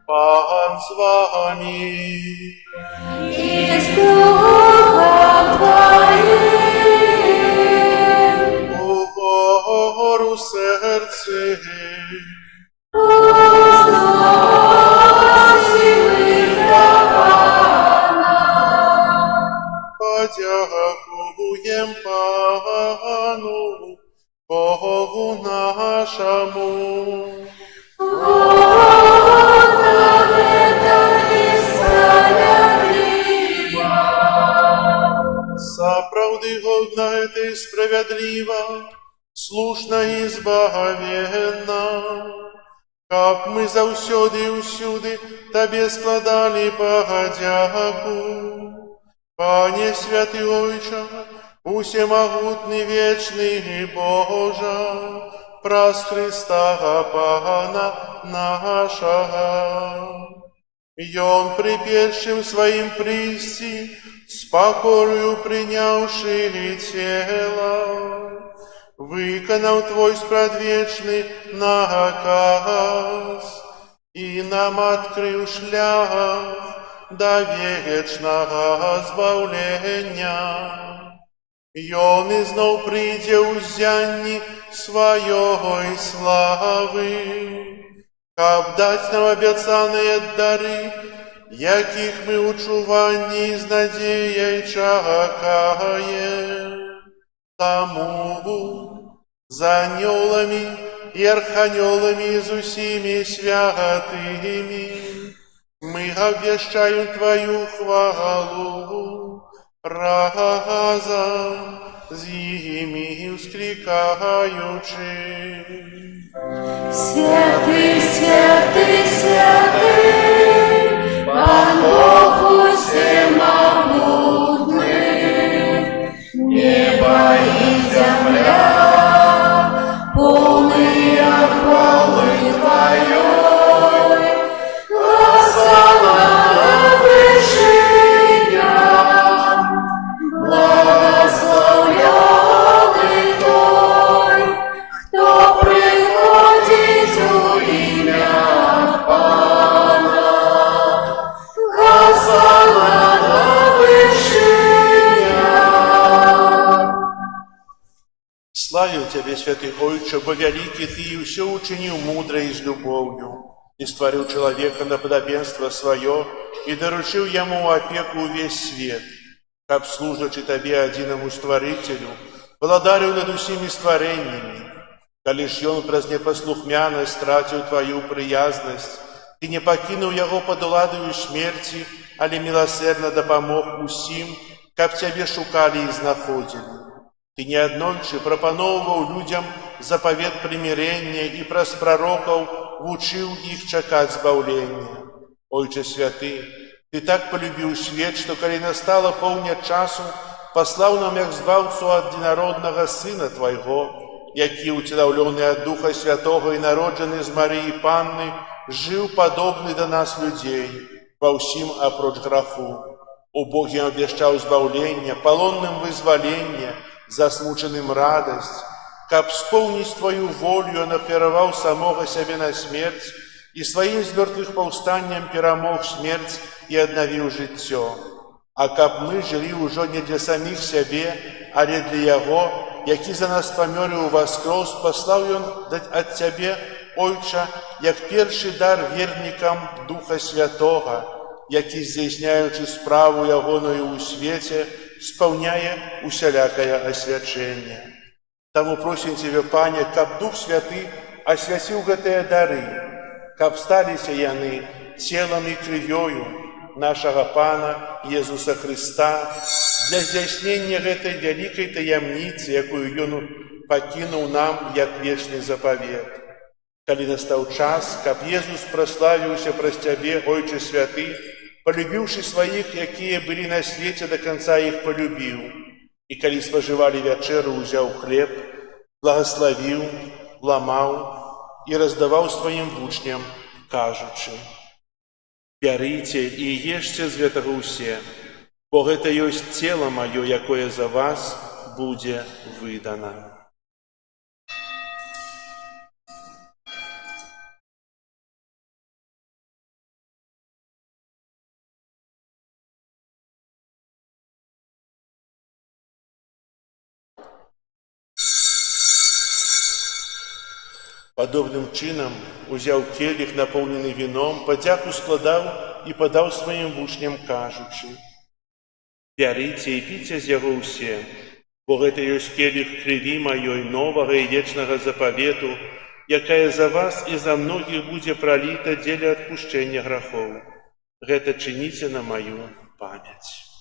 Пан с вами. И с Духом Твоим. У гору сердце. Подякуем Пану, Богу нашему. Сапраўды годна это и справедливо, слушно и избавенно, каб мы заўсёды и усюды Тебе складали подяку. Пане святый Ойче, усемогутный вечный Боже, праз Христа Пана нашего. И Он при первшем своим присти, с покорою принявший тело, выконал Твой спрадвечный наказ и нам открыл шлях до вечного збавлення. І Он ізнов прийде у зянні своєї слави, каб дать нам обіцяні дари, яких ми у чуванні з надією чекаємо. Тому з аньолами і арханьолами з усіми святими мы обвещаем Твою хвалу, разом с ими вскрикаючи. Святый, святый, святый, Пан Бог всемогутный, небо и земля, полные хвалы Твоей. Славил Тебе, святый Отче, бо великий Ты и все учинил мудро и с любовью, и створил человека на подобенство свое, и доручил ему опеку весь свет, как служачи Тебе одиному Створителю, владарил над усими створениями, колишь он праз непослухмяность тратил Твою приязность, Ты не покинул его под ладою смерти, али милосердно допомог усим, как Тебе шукали и знаходили. Ты неоднойче пропановывал людям заповед примирения и праз пророков учил их чекать збавления. Отче святый, Ты так полюбил свет, что, коли настало полня часу, послал нам як збавцу от единородного Сына Твоего, який, утиловленный от Духа Святого и народженный из Марии Панны, жил подобный до нас людей, во всем опроч граху. Убогим обещал избавление, полонным вызволение, засмученным радость, каб исполнить Твою волю, Он оферовал самого себе на смерть, и своим з мертвых повстанням перемог смерть и обновил життя. А каб мы жили уже не для самих себе, а для Его, який за нас помер и воскрес, послал Он дать от Тебе, Отче, як перший дар верникам Духа Святого, який, здійсняючи справу Ягоною у свете, сповняє усялякое освячение. Тому просим Тебя, Пане, каб Дух Святый асвяціў гэтыя дары, каб сталіся яны целам і крывёю нашага Пана Езуса Христа для здзяйснення гэтай вялікай таямніцы, якую Ён пакінуў нам як вечны запавет. Калі настаў час, каб Езус праславіўся праз Цябе, Ойче святы, полюбіўшы сваіх, якія былі на свеце, да канца іх полюбіў. І калі спажывалі вячэру, узяў хлеб, благаславіў, ламаў і раздаваў сваім вучням, кажучы: «Бярыце і ешце з гэтага ўсе, бо гэта ёсць цела маё, якое за вас будзе выдана». Падобным чынам узяў келіх, напоўнены віном, падзяку складаў і падаў сваім вучням, кажучы: «Бярыце і піце з яго ўсе, бо гэта ёсць келіх крыві маёй новага і вечнага запавету, якая за вас і за многіх будзе праліта дзеля адпушчэння грахоў. Гэта чыніце на маю памяць».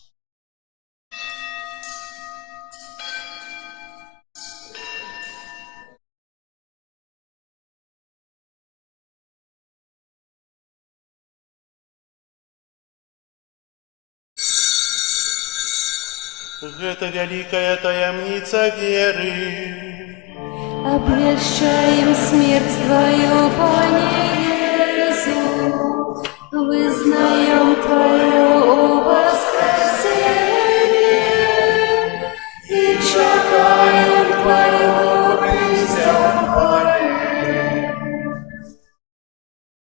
Гэта вялікая таямніца веры. Обвещаем смерть Твою, Пане Иисус, вызнаем Твое воскресение и чекаем Твоего призывания.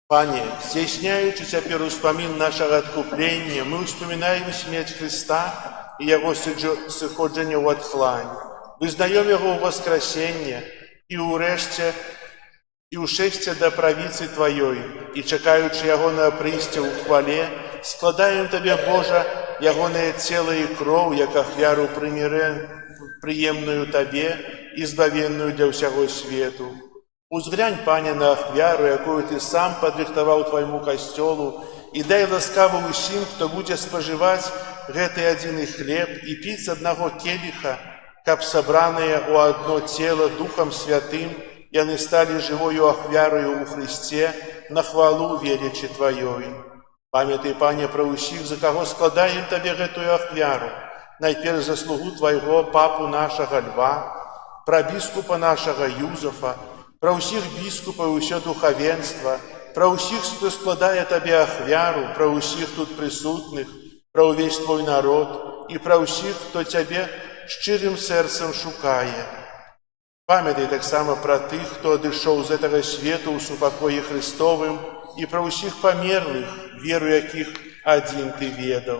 Пане, здзяйсняючы цяпер успамін нашага адкуплення, мы ўспамінаем смерць Христа і Яго сыходжанне ў адхлань. Вызнаем Яго ў воскресенне і ўрэшце і ўшэсце да правіцы Тваёй, і чакаючы Ягонага прыйсця ў хвале, складаем Табе, Божа, Ягонае цела і кроў, як ахвяру прыемную Табе і збавенную для ўсяго свету. Узглянь, Пане, на ахвяру, якую Ты сам падрыхтаваў Твайму касцёлу, і дай ласкава ўсім, хто будзе спажываць гэты адзіны хлеб і піць з аднаго келіха, каб сабраныя ў адно цела Духам Святым, яны сталі жывою ахвярою ў Христе на хвалу велічы Тваёй. Памятай, Пане, пра ўсіх, за каго складаем Табе гэтую ахвяру. Найперш за слугу Твайго папу нашага Льва, пра біскупа нашага Юзафа, пра ўсіх біскупаў і ўсё духавенства, пра ўсіх, хто складае Табе ахвяру, пра ўсіх тут прысутных, пра ўвесь Твой народ і пра ўсіх, хто Цябе шчырым сэрцам шукае. Памятай таксама пра тых, хто адышоў з гэтага свету ў супакоі Христовым, і пра ўсіх памерлых, веру якіх адзін Ты ведаў.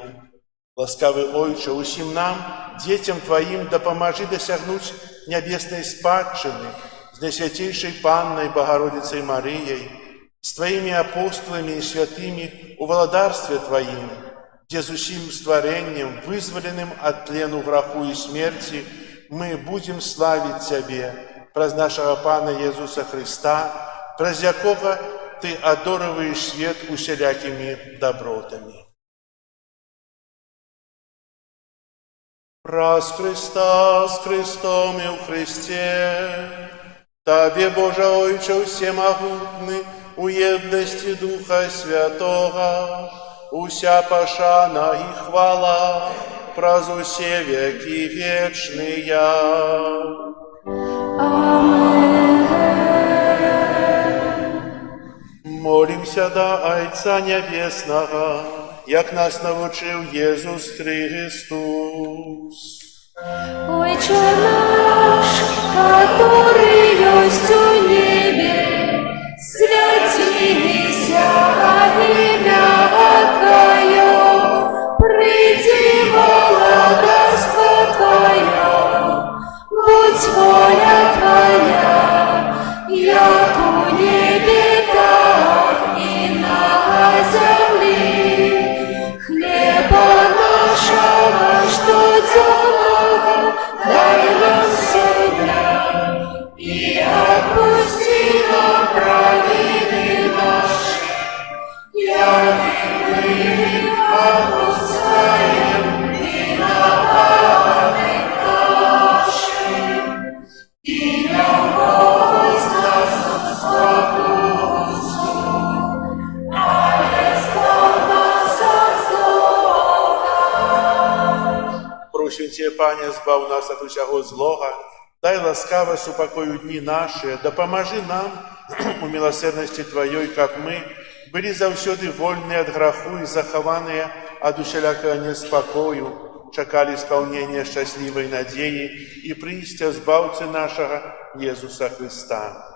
Ласкавы Ойча, усім нам, дзецям Тваім, дапамажы дасягнуць нябеснай спадчыны з Найсвяцейшай Паннай Багародзіцай Марыяй, з Тваімі апостоламі і святымі ў валадарстве Тваім, дзе з усім стварэннем, вызваленым ад тлену граху і смерці, мы будзем славіць Цябе праз нашага Пана Езуса Христа, праз якога Ты адорываеш свет усялякімі дабротамі. Праз Христа, з Христом і ў Христе, Табе, Божа Ойче всемогутны, у єдності Духа Святого, уся пашана і хвала, праз усе веки вечные. Амен. Молимся до Отца Небесного, як нас навчив Єсус Христос. Отче наш, который есть у небе, святися имя Твое, приди владарство Твое, будь воля Твоя, як у небе, так и на земле. Хлеба нашего щоденного дай нам сегодня, и отпусти Пане, збав нас от усяго злога, дай ласкаво супокою дни наши, да поможи нам у милосердности Твоей, как мы были завсёды вольны от граху и захованные от усялякого неспокою, чекали исполнения счастливой надеи и пристя збавцы нашего Иисуса Христа.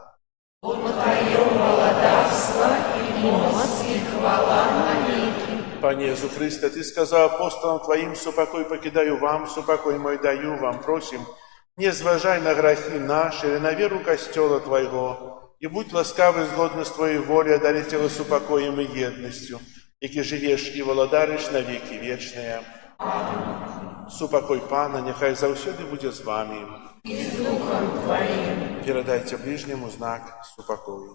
Пане Иисус Христе, Ты сказал апостолам Твоим, супокой покидаю вам, супокой мой даю вам, просим, не зважай на грехи наши или на веру костела Твоего, и будь ласкавый згодно с Твоей волей, одари Тебя супокоем и едностью, яки живешь и володариш на веки вечные. Супокой Пана, нехай завсёды буде з вами. И с Духом Твоим. Передайте ближнему знак супокою.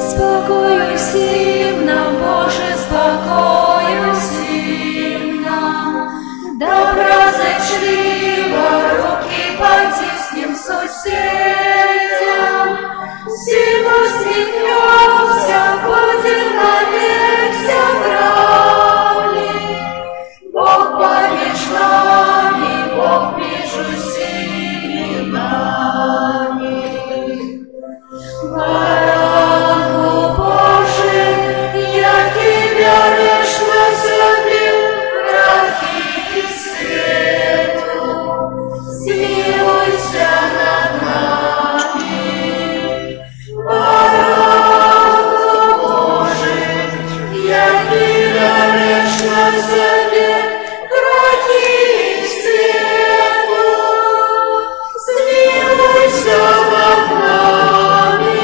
Спокою всім нам, Боже, спокою всім нам. Доброзичливо руки потиснем сусідям. Всім усміхнемся, будем навек собрали. Бог поміж нами, Бог між усіми нами. Баранку Божий, який береш на собі гріхи світу, змилуйся над нами. Баранку Божий, який береш на собі гріхи світу, змилуйся над нами.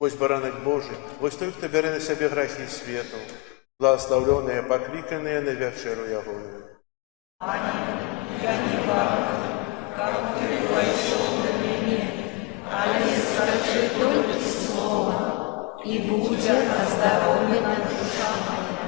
Ось баранок Божий, ось той, хто бере на себе грехи світу, благословленные, покликанные на вечеру Ягою. Скажи только слово, и будет оздоровлена душа моя.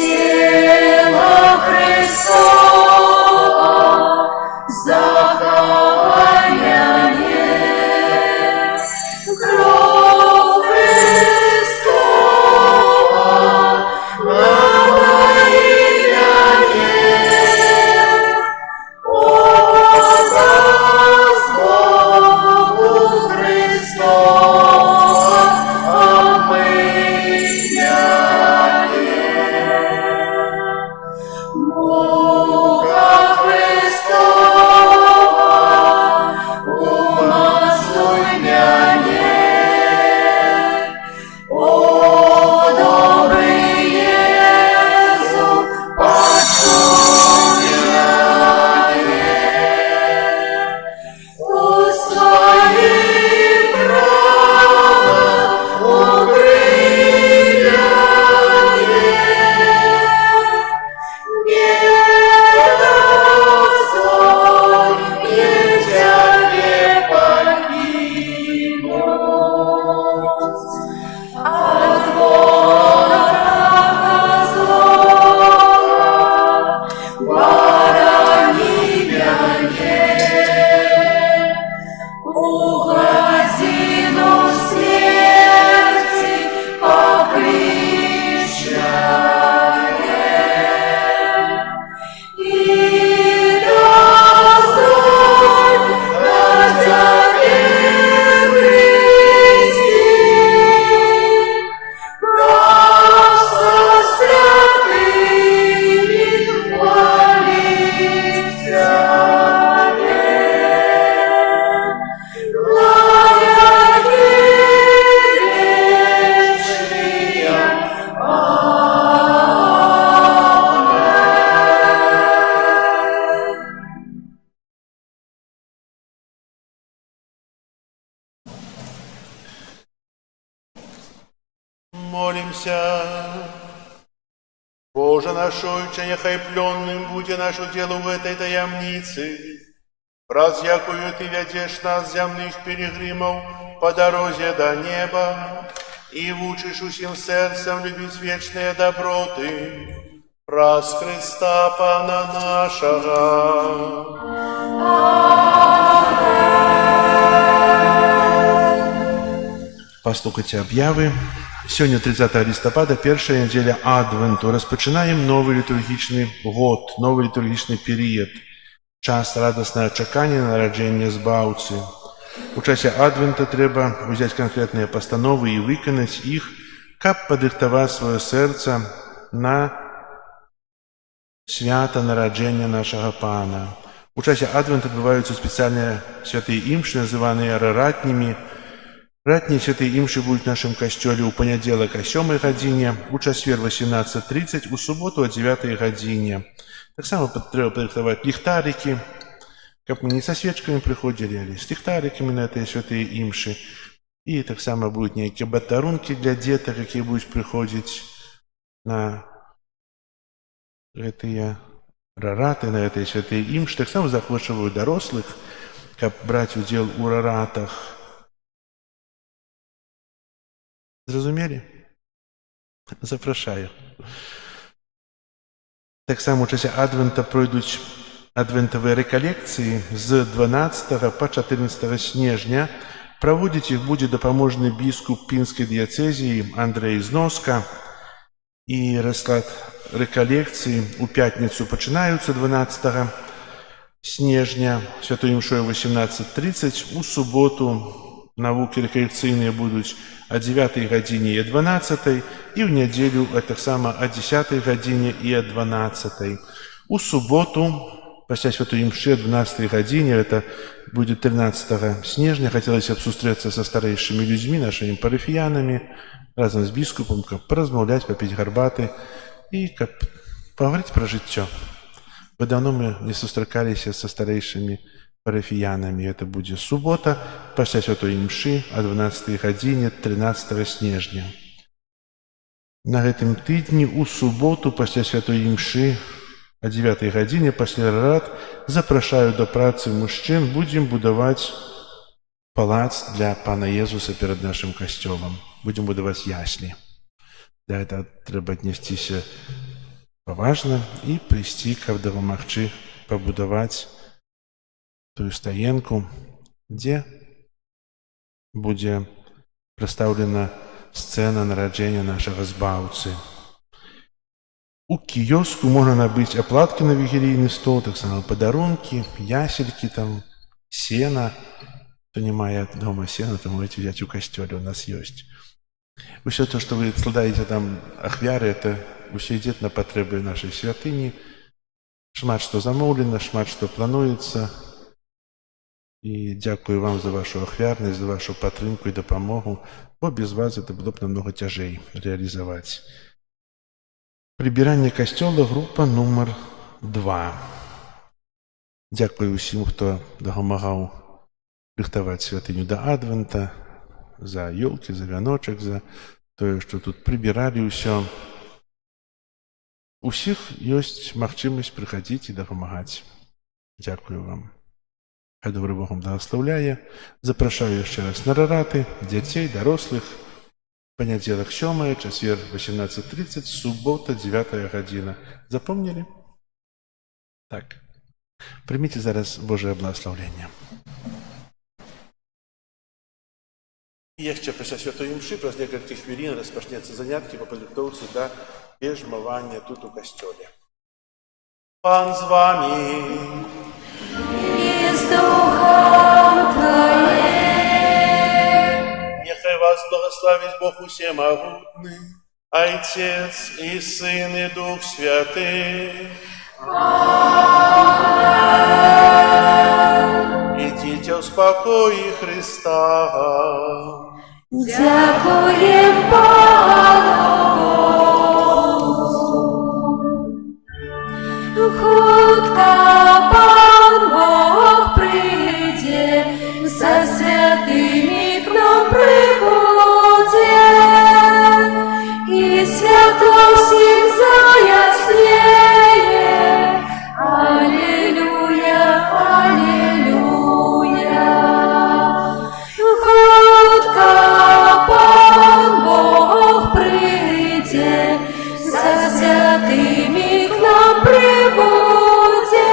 Тіло Христова заховання є, кров Христова благословення є, образ Богу Христова омиття є. Мука Христова умасуня є, о добрий Єзу почуя є, у своїх ранах укриття є. Не дозвольте тебе покинуть от ворога злого, ворони меня, у грозину смерти покричая. И дозволь на тебе прийти, как со святыми хвалить тебе. Благодетельная, Молимся. Боже наш Отче, нехай пленным буде наше дело в этой таямнице. Раз якую Ты ведешь нас, земных пилигримов, по дороге до неба, и учишь усим сердцем любить вечные доброты. Раз Христа Пана нашего. Паслухайте об'яви. Сьогодні 30 листопада, перша неділя Адвенту. Розпочинаємо новий літургічний год, новий літургічний період. Час радостного чекання народження Збавці. У часі Адвента треба взяти конкретні постанови і виконати їх, каб падрихтувати своє серце на свято народження нашого Пана. У часі Адвента відбуваються спеціальні святі імші, називані раратніми. Ратні святі імші будуть в нашому костьолі у понеділок о 7 годині, у четвер 18:30, у суботу о 9 годині. Так само треба підготувати ліхтарики, щоб ми не со свічками приходили, а з ліхтариками на ці святі імші. І так само будуть некие батарунки для діток, які будуть приходити на ці рарати, на ці святі імші. Так само запрошують дорослих, щоб брати уділ у раратах. Зрозуміли? Запрошую. Так само у часі Адвента пройдуть адвентові реколекції з 12 по 14 снежня. Проводить їх буде допоможний біскуп Пінської дієцезії Андрей Зноска. І розклад реколекції у п'ятницю починаються 12 снежня, святою мшою 18:30, у суботу науки реколекційні будуть о 9 годині і о 12, і в неділю так само о 10 годині і о 12. У суботу, після святої мши о 12 годині, это будет 13 снежня, хотелось бы зустріться со старейшими людьми, нашими парафіянами, разом з біскупом, как порозмовляти, попити гарбати і как поговорити про життя. Бо давно ми не зустрікалися со старейшими парафіянами. Это будет суббота, після святої мши о 12 годині 13 снежня. На гэтым тыдні у суботу пасля святой імшы о 9 године пасля рад запрашаю до працы мужчин, будем будовать палац для Пана Езуса перед нашим костелом. Будем будовать ясли. Для этого треба отнестись важна, і прыйсці, каб дапамагчы пабудаваць тую стаенку, дзе будзе прадстаўлена сцэна нараджэння нашага збаўцы. У кіёску можна набыць аплаткі на вігілійны стол, таксама падарункі, яселькі, там, сена. Хто не мае дома сена, то можете взять у касцёле, у нас ёсць. Усё то, што вы складаеце там ахвяры, это усё ідзе на патрэбы нашай святыні. Шмат што замоўлена, шмат што плануецца. І дзякую вам за вашу ахвярнасць, за вашу падтрымку і дапамогу, бо без вас это было б намного цяжэй рэалізаваць. Прыбіранне касцёла, група нумар 2. Дзякую ўсім, хто дапамагаў рыхтаваць святыню да адвента, за ёлкі, за вяночак, за тое, што тут прыбіралі ўсё. Усіх ёсць магчымасць прыхадзіць і дапамагаць. Дзякую вам. Хай добры Бог вам благаслаўляе. Запрашаю яшчэ раз на рараты, дзяцей, дарослых. Панядзелак 7, чацвер 18:30, субота 9 гадзіна. Запомнілі? Так. Прыміце зараз Божае благаслаўленне. І яшчэ пасля святой імшы праз некалькі хвілін распачнецца заняткі па падрыхтоўцы да бежмавання тут у касцёле. Пан з вамі! І з духом Твоїм. Нехай вас благословить Бог усемогутный, Отец и Сын и Дух Святый. Идите в спокое Христа. Дякуєм Богу. Хутка Пан Бог прийде, за святими к нам прибуде, и свято всем заяснее. Аллилуйя, аллилуйя. Хутка Пан Бог прийде, за святими к нам прибуде,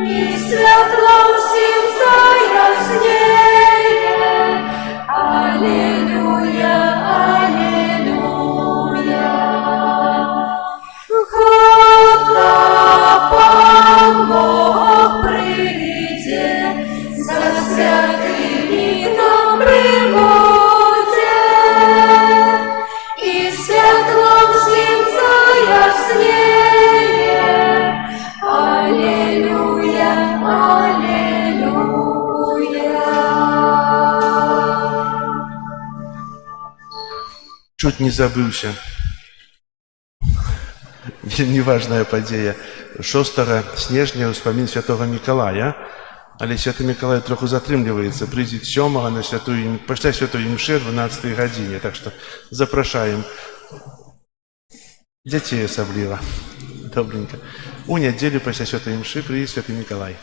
и світлом всім заяснее. Аллилуйя, аллилуйя. Хутка Пан Бог прийде, за святими к нам прибуде, і світлом всім заяснее. Аллилуйя, аллилуйя. Чуть не забыўся. Вельмі важная падзея. 6 снежня ўспамін святого Мікалая, але святы Мікалай троху затрымліваецца, прыйдзе 7 на пасля святой імшы 12 гадзіне, так што запрашаем дзяцей асабліва. Добренька. У нядзелю пасля святой імшы прыйдзе святы Мікалай.